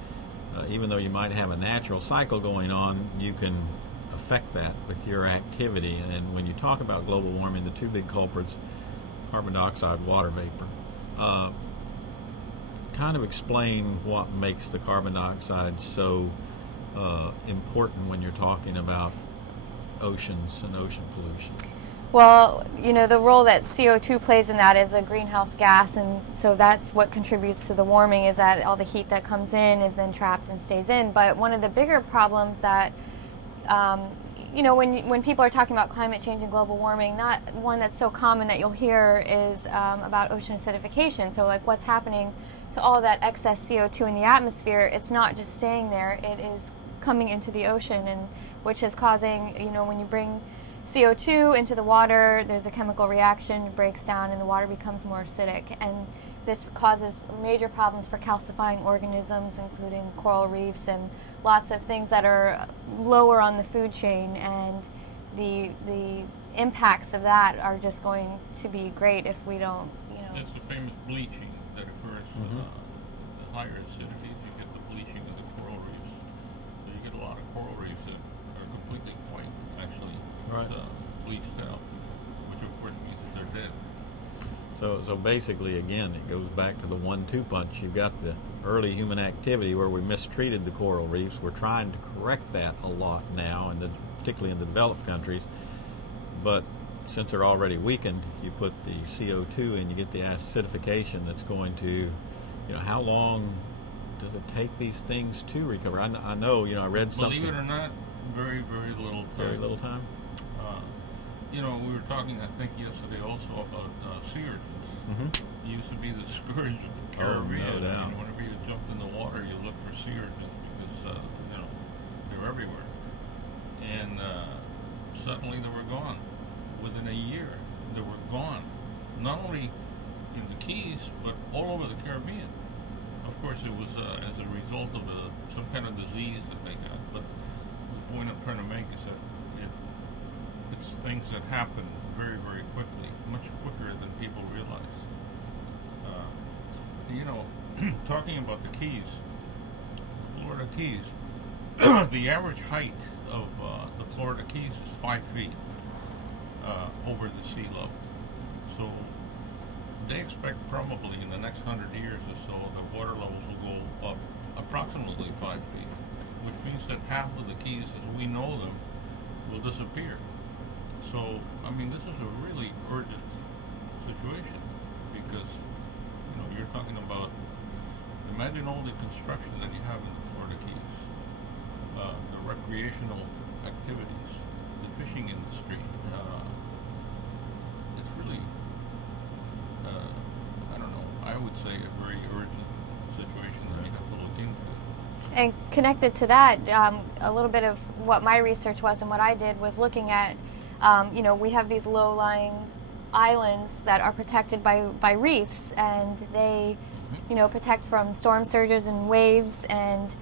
even though you might have a natural cycle going on, you can affect that with your activity. And when you talk about global warming, the 2 big culprits, carbon dioxide, water vapor, kind of explain what makes the carbon dioxide so important when you're talking about oceans and ocean pollution. Well, the role that CO2 plays in that is a greenhouse gas, and so that's what contributes to the warming, is that all the heat that comes in is then trapped and stays in. But one of the bigger problems that, when people are talking about climate change and global warming, not one that's so common that you'll hear is about ocean acidification. So like what's happening to all that excess CO2 in the atmosphere, it's not just staying there, it is coming into the ocean, and which is causing, when you bring CO2 into the water, there's a chemical reaction, it breaks down, and the water becomes more acidic. And this causes major problems for calcifying organisms, including coral reefs and lots of things that are lower on the food chain. And the impacts of that are just going to be great if we don't, That's the famous bleaching that occurs with the higher acidities. You get the bleaching of the coral reefs. So you get a lot of coral reefs that are completely white, actually, bleached out, which of course means that they're dead. So basically, again, it goes back to the 1-2 punch. You've got the early human activity where we mistreated the coral reefs. We're trying to correct that a lot now, and particularly in the developed countries. But since they're already weakened, you put the CO2 in, you get the acidification that's going to, how long does it take these things to recover? I know, I read something. Believe it or not, very, very little time. Very little time? We were talking, I think, yesterday also about sea urchins. Mm-hmm. It used to be the scourge of the Caribbean. Oh, no doubt. Whenever you jumped in the water, you looked for sea urchins because, they're everywhere. And suddenly they were gone. Within a year, they were gone. Not only in the Keys, but all over the Caribbean. Of course, it was as a result of some kind of disease that they got. But the point I'm trying to make is that it's things that happen very, very quickly, much quicker than people realize. Talking about the Keys, the Florida Keys, the average height of the Florida Keys is 5 feet over the sea level. So they expect probably in the next 100 years or so the water levels will go up approximately 5 feet, which means that half of the Keys as we know them will disappear. So, I mean, this is a really urgent situation because, you know, you're talking about, imagine all the construction that you have in the Florida Keys, the recreational activities, the fishing industry. It's really, I don't know, I would say a very urgent situation that you have to look into. And connected to that, a little bit of what my research was and what I did was looking at, you know, we have these low-lying islands that are protected by reefs, and they, you know, protect from storm surges and waves and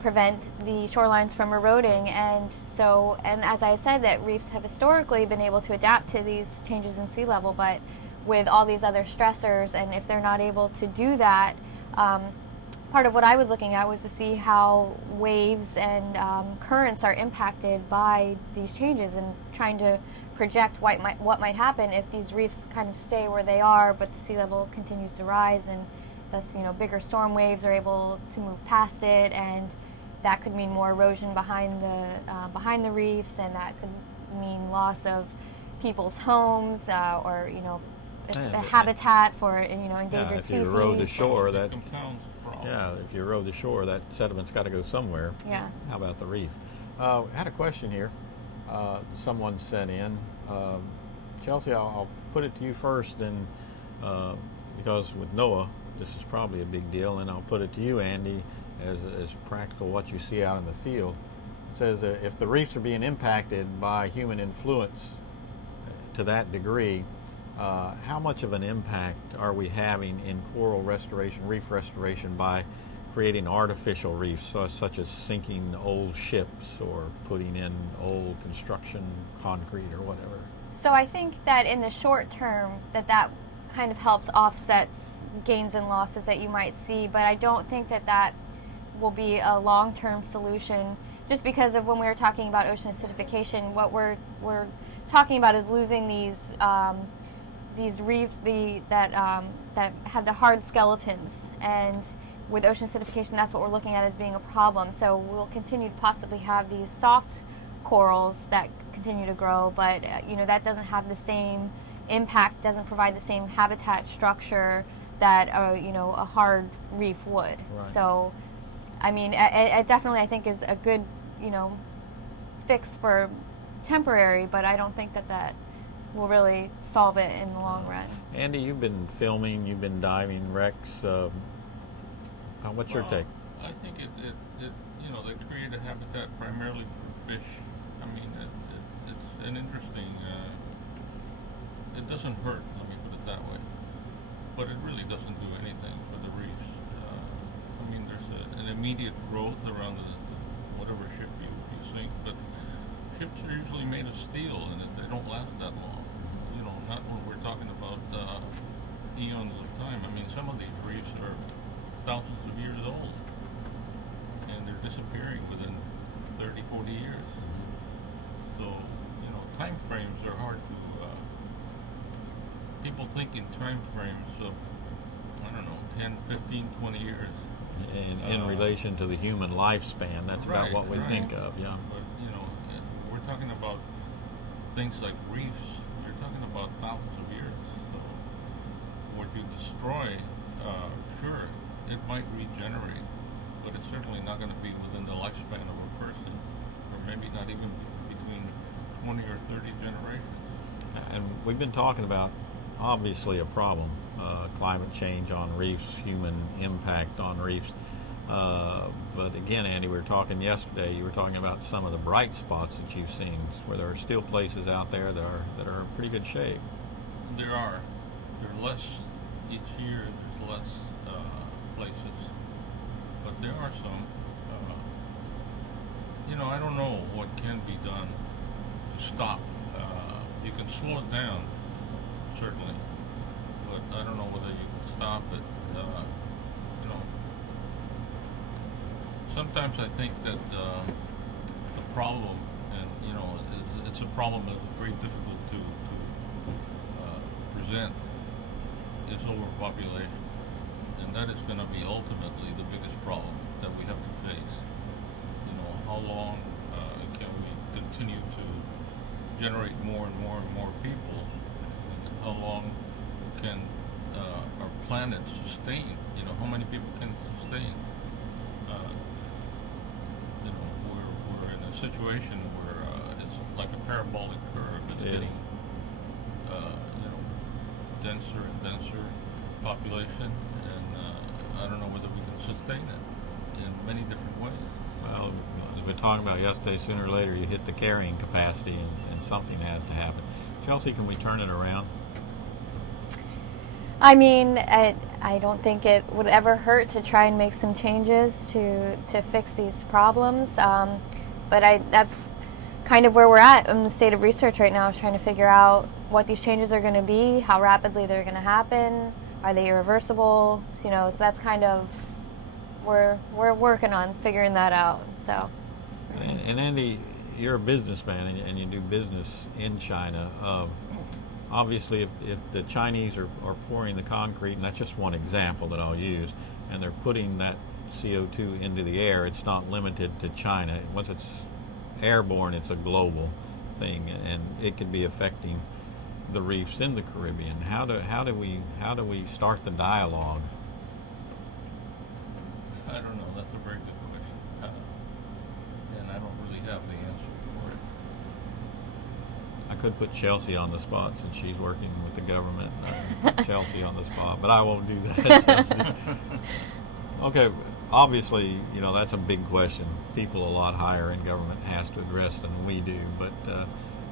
prevent the shorelines from eroding. And so, and as I said, that reefs have historically been able to adapt to these changes in sea level, but with all these other stressors, and if they're not able to do that, part of what I was looking at was to see how waves and currents are impacted by these changes, and trying to project what might happen if these reefs kind of stay where they are, but the sea level continues to rise, and thus, you know, bigger storm waves are able to move past it, and that could mean more erosion behind the reefs, and that could mean loss of people's homes, or, you know, a habitat for, you know, endangered species. If you erode the shore, that Compounds the problem. yeah, if you erode the shore, that sediment's got to go somewhere. Yeah. How about the reef? I had a question here. Someone sent in. Chelsea, I'll put it to you first, and Because with NOAA, this is probably a big deal, and I'll put it to you, Andy, as practical what you see out in the field. It says that if the reefs are being impacted by human influence to that degree, how much of an impact are we having in coral restoration, reef restoration, by creating artificial reefs, such as sinking old ships or putting in old construction concrete or whatever? So I think that in the short term, that kind of helps offsets gains and losses that you might see, but I don't think that will be a long-term solution, just because of when we were talking about ocean acidification, what we're talking about is losing these reefs that have the hard skeletons, and with ocean acidification, that's what we're looking at as being a problem. So we'll continue to possibly have these soft corals that continue to grow, but you know, that doesn't have the same impact, doesn't provide the same habitat structure that you know, a hard reef would. Right. So, I mean, it definitely, I think, is a good, you know, fix for temporary, but I don't think that will really solve it in the long run. Andy, you've been filming, you've been diving wrecks. What's your take? I think it you know, they create a habitat primarily for fish. I mean, it's an interesting. It doesn't hurt. Let me put it that way. But it really doesn't do anything for the reefs. I mean, there's an immediate growth around whatever ship you sink, but ships are usually made of steel, and they don't last that long. You know, not when we're talking about eons of time. I mean, some of these reefs are thousands of years old, and they're disappearing within 30, 40 years. So, you know, time frames are hard to. People think in time frames of, I don't know, 10, 15, 20 years. In relation to the human lifespan, that's about what we think of, yeah. But, you know, we're talking about things like reefs. You're talking about thousands of years. So, what you destroy, sure, it might regenerate, but it's certainly not going to be within the lifespan of a person, or maybe not even between 20 or 30 generations. And we've been talking about, obviously, a problem, climate change on reefs, human impact on reefs. But again, Andy, we were talking yesterday, you were talking about some of the bright spots that you've seen, where there are still places out there that are in pretty good shape. There are. There are less each year. There's less places, but there are some. You know, I don't know what can be done to stop. You can slow it down, certainly, but I don't know whether you can stop it. You know, sometimes I think that the problem, and you know, it's a problem that is very difficult to present, is overpopulation, and that is going to be ultimately the biggest problem that we have to face. You know, how long can we continue to generate more and more and more people, how long can our planet sustain? You know, how many people can sustain? You know, we're in a situation where it's like a parabolic curve. It's getting, you know, denser and denser population, and I don't know whether we can sustain it in many different ways. Well, as we were talking about yesterday, sooner or later you hit the carrying capacity, and something has to happen. Chelsea, can we turn it around? I mean, I don't think it would ever hurt to try and make some changes to fix these problems. But that's kind of where we're at in the state of research right now, is trying to figure out what these changes are going to be, how rapidly they're going to happen, are they irreversible? You know, so that's kind of we're working on figuring that out. So. And Andy, you're a businessman and you do business in China. Obviously, if the Chinese are pouring the concrete, and that's just one example that I'll use, and they're putting that CO2 into the air, it's not limited to China. Once it's airborne, it's a global thing, and it could be affecting the reefs in the Caribbean. How do we start the dialogue? I don't know. That's a very good question, and I don't really have the answer for it. I could put Chelsea on the spot since she's working with the government. Chelsea on the spot, but I won't do that, Chelsea. Okay, obviously, you know, that's a big question. People a lot higher in government has to address than we do. But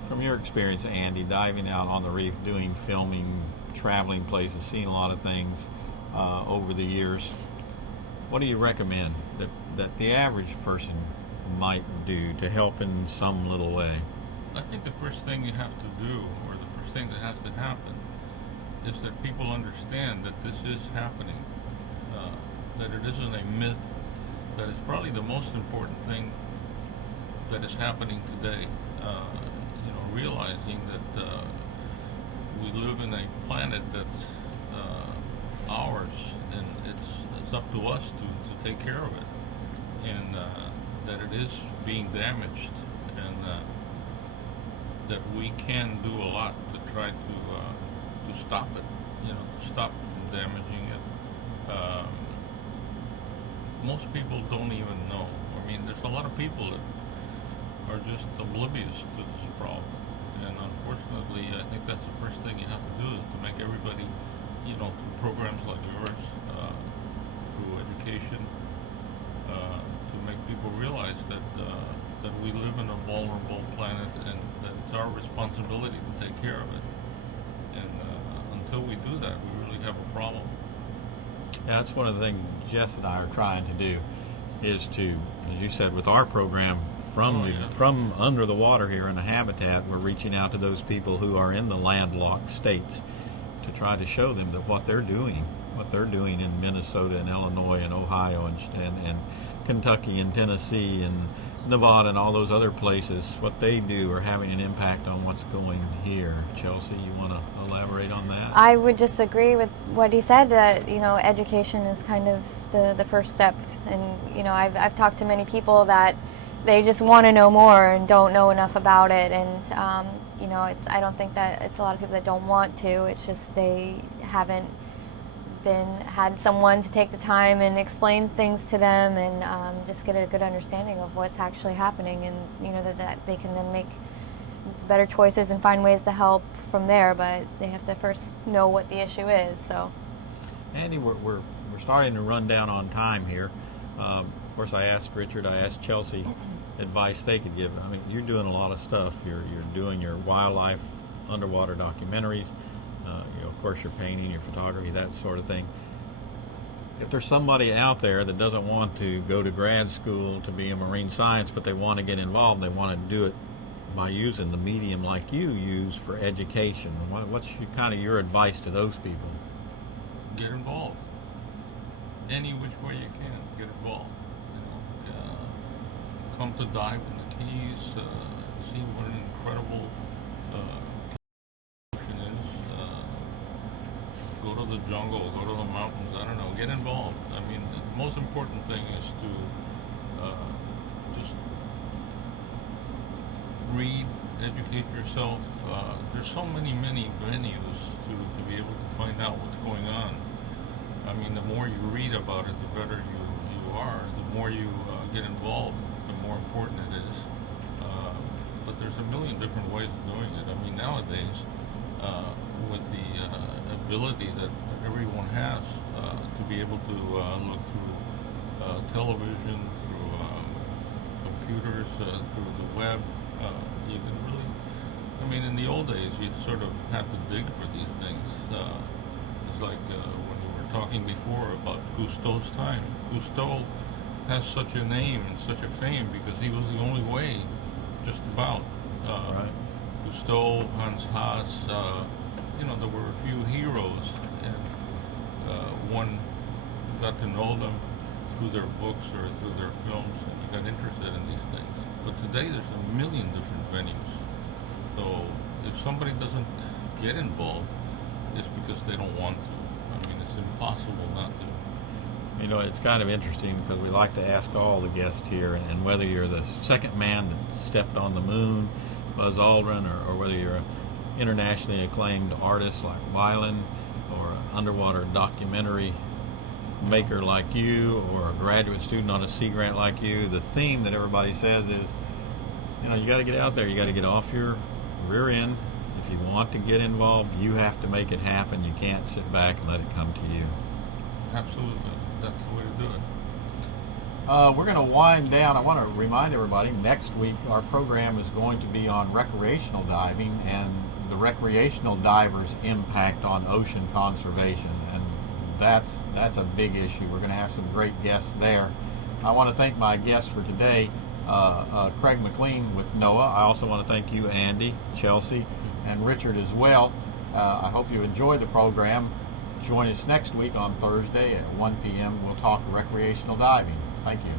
from your experience, Andy, diving out on the reef, doing filming, traveling places, seeing a lot of things over the years, what do you recommend that the average person might do to help in some little way? I think the first thing you have to do, or the first thing that has to happen, is that people understand that this is happening, that it isn't a myth, that it's probably the most important thing that is happening today. You know, realizing that we live in a planet that's ours, and it's up to us to take care of it, and that it is being damaged, and that we can do a lot to try to stop it, you know, to stop from damaging it. Most people don't even know. I mean, there's a lot of people that are just oblivious to this problem, and unfortunately, I think that's the first thing you have to do, is to make everybody, you know, through programs like yours, through education, to make people realize that we live in a vulnerable planet, and that it's our responsibility to take care of it. And until we do that, we really have a problem. Yeah, that's one of the things Jess and I are trying to do, is to, as you said, with our program, from under the water here in the habitat, we're reaching out to those people who are in the landlocked states to try to show them that what they're doing in Minnesota and Illinois and Ohio and Kentucky and Tennessee and Nevada and all those other places, what they do are having an impact on what's going here. Chelsea, you want to elaborate on that? I would just agree with what he said, that, you know, education is kind of the first step. And, you know, I've talked to many people that they just want to know more and don't know enough about it. And, you know, I don't think that it's a lot of people that don't want to. It's just they haven't had someone to take the time and explain things to them, and just get a good understanding of what's actually happening, and, you know, that they can then make better choices and find ways to help from there. But they have to first know what the issue is. So, Andy, we're starting to run down on time here. Of course, I asked Richard, I asked Chelsea advice they could give. I mean, you're doing a lot of stuff. You're doing your wildlife underwater documentaries. You know, of course, your painting, your photography, that sort of thing. If there's somebody out there that doesn't want to go to grad school to be a marine science, but they want to get involved, they want to do it by using the medium like you use for education, what's kind of your advice to those people? Get involved. Any which way you can, get involved. You know, come to dive in the Keys, see what an incredible ocean is. Go to the jungle, go to the mountains. I don't know. Get involved. I mean, the most important thing is to just read, educate yourself. There's so many venues to be able to find out what's going on. I mean, the more you read about it, the better you are. The more you get involved, the more important it is. But there's a million different ways of doing it. I mean, nowadays, with the ability that everyone has to be able to look through television, through computers, through the web, you can really, I mean, in the old days, you sort of had to dig for these things. It's like when we were talking before about Cousteau's time. Cousteau has such a name and such a fame because he was the only way, just about. Right. Cousteau, Hans Haas, there were a few heroes, and one got to know them through their books or through their films, and you got interested in these things. But today there's a million different venues. So if somebody doesn't get involved, it's because they don't want to. I mean, it's impossible not to. You know, it's kind of interesting because we like to ask all the guests here, and whether you're the second man that stepped on the moon, Buzz Aldrin, or whether you're an internationally acclaimed artist like Weiland, or an underwater documentary maker like you, or a graduate student on a Sea Grant like you, the theme that everybody says is, you got to get out there, you got to get off your rear end. If you want to get involved, you have to make it happen. You can't sit back and let it come to you. Absolutely. That's the way to do it. We're going to wind down. I want to remind everybody, next week our program is going to be on recreational diving and the recreational divers' impact on ocean conservation. And that's a big issue. We're going to have some great guests there. I want to thank my guests for today, Craig McLean with NOAA. I also want to thank you, Andy, Chelsea, and Richard as well. I hope you enjoyed the program. Join us next week on Thursday at 1 p.m. We'll talk recreational diving. Thank you.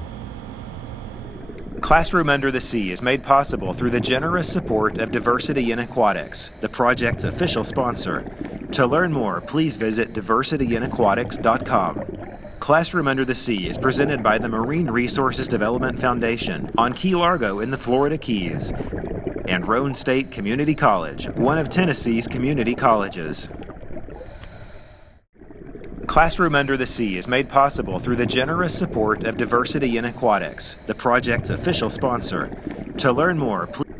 Classroom Under the Sea is made possible through the generous support of Diversity in Aquatics, the project's official sponsor. To learn more, please visit diversityinequatics.com. Classroom Under the Sea is presented by the Marine Resources Development Foundation on Key Largo in the Florida Keys, and Roane State Community College, one of Tennessee's community colleges. Classroom Under the Sea is made possible through the generous support of Diversity in Aquatics, the project's official sponsor. To learn more, please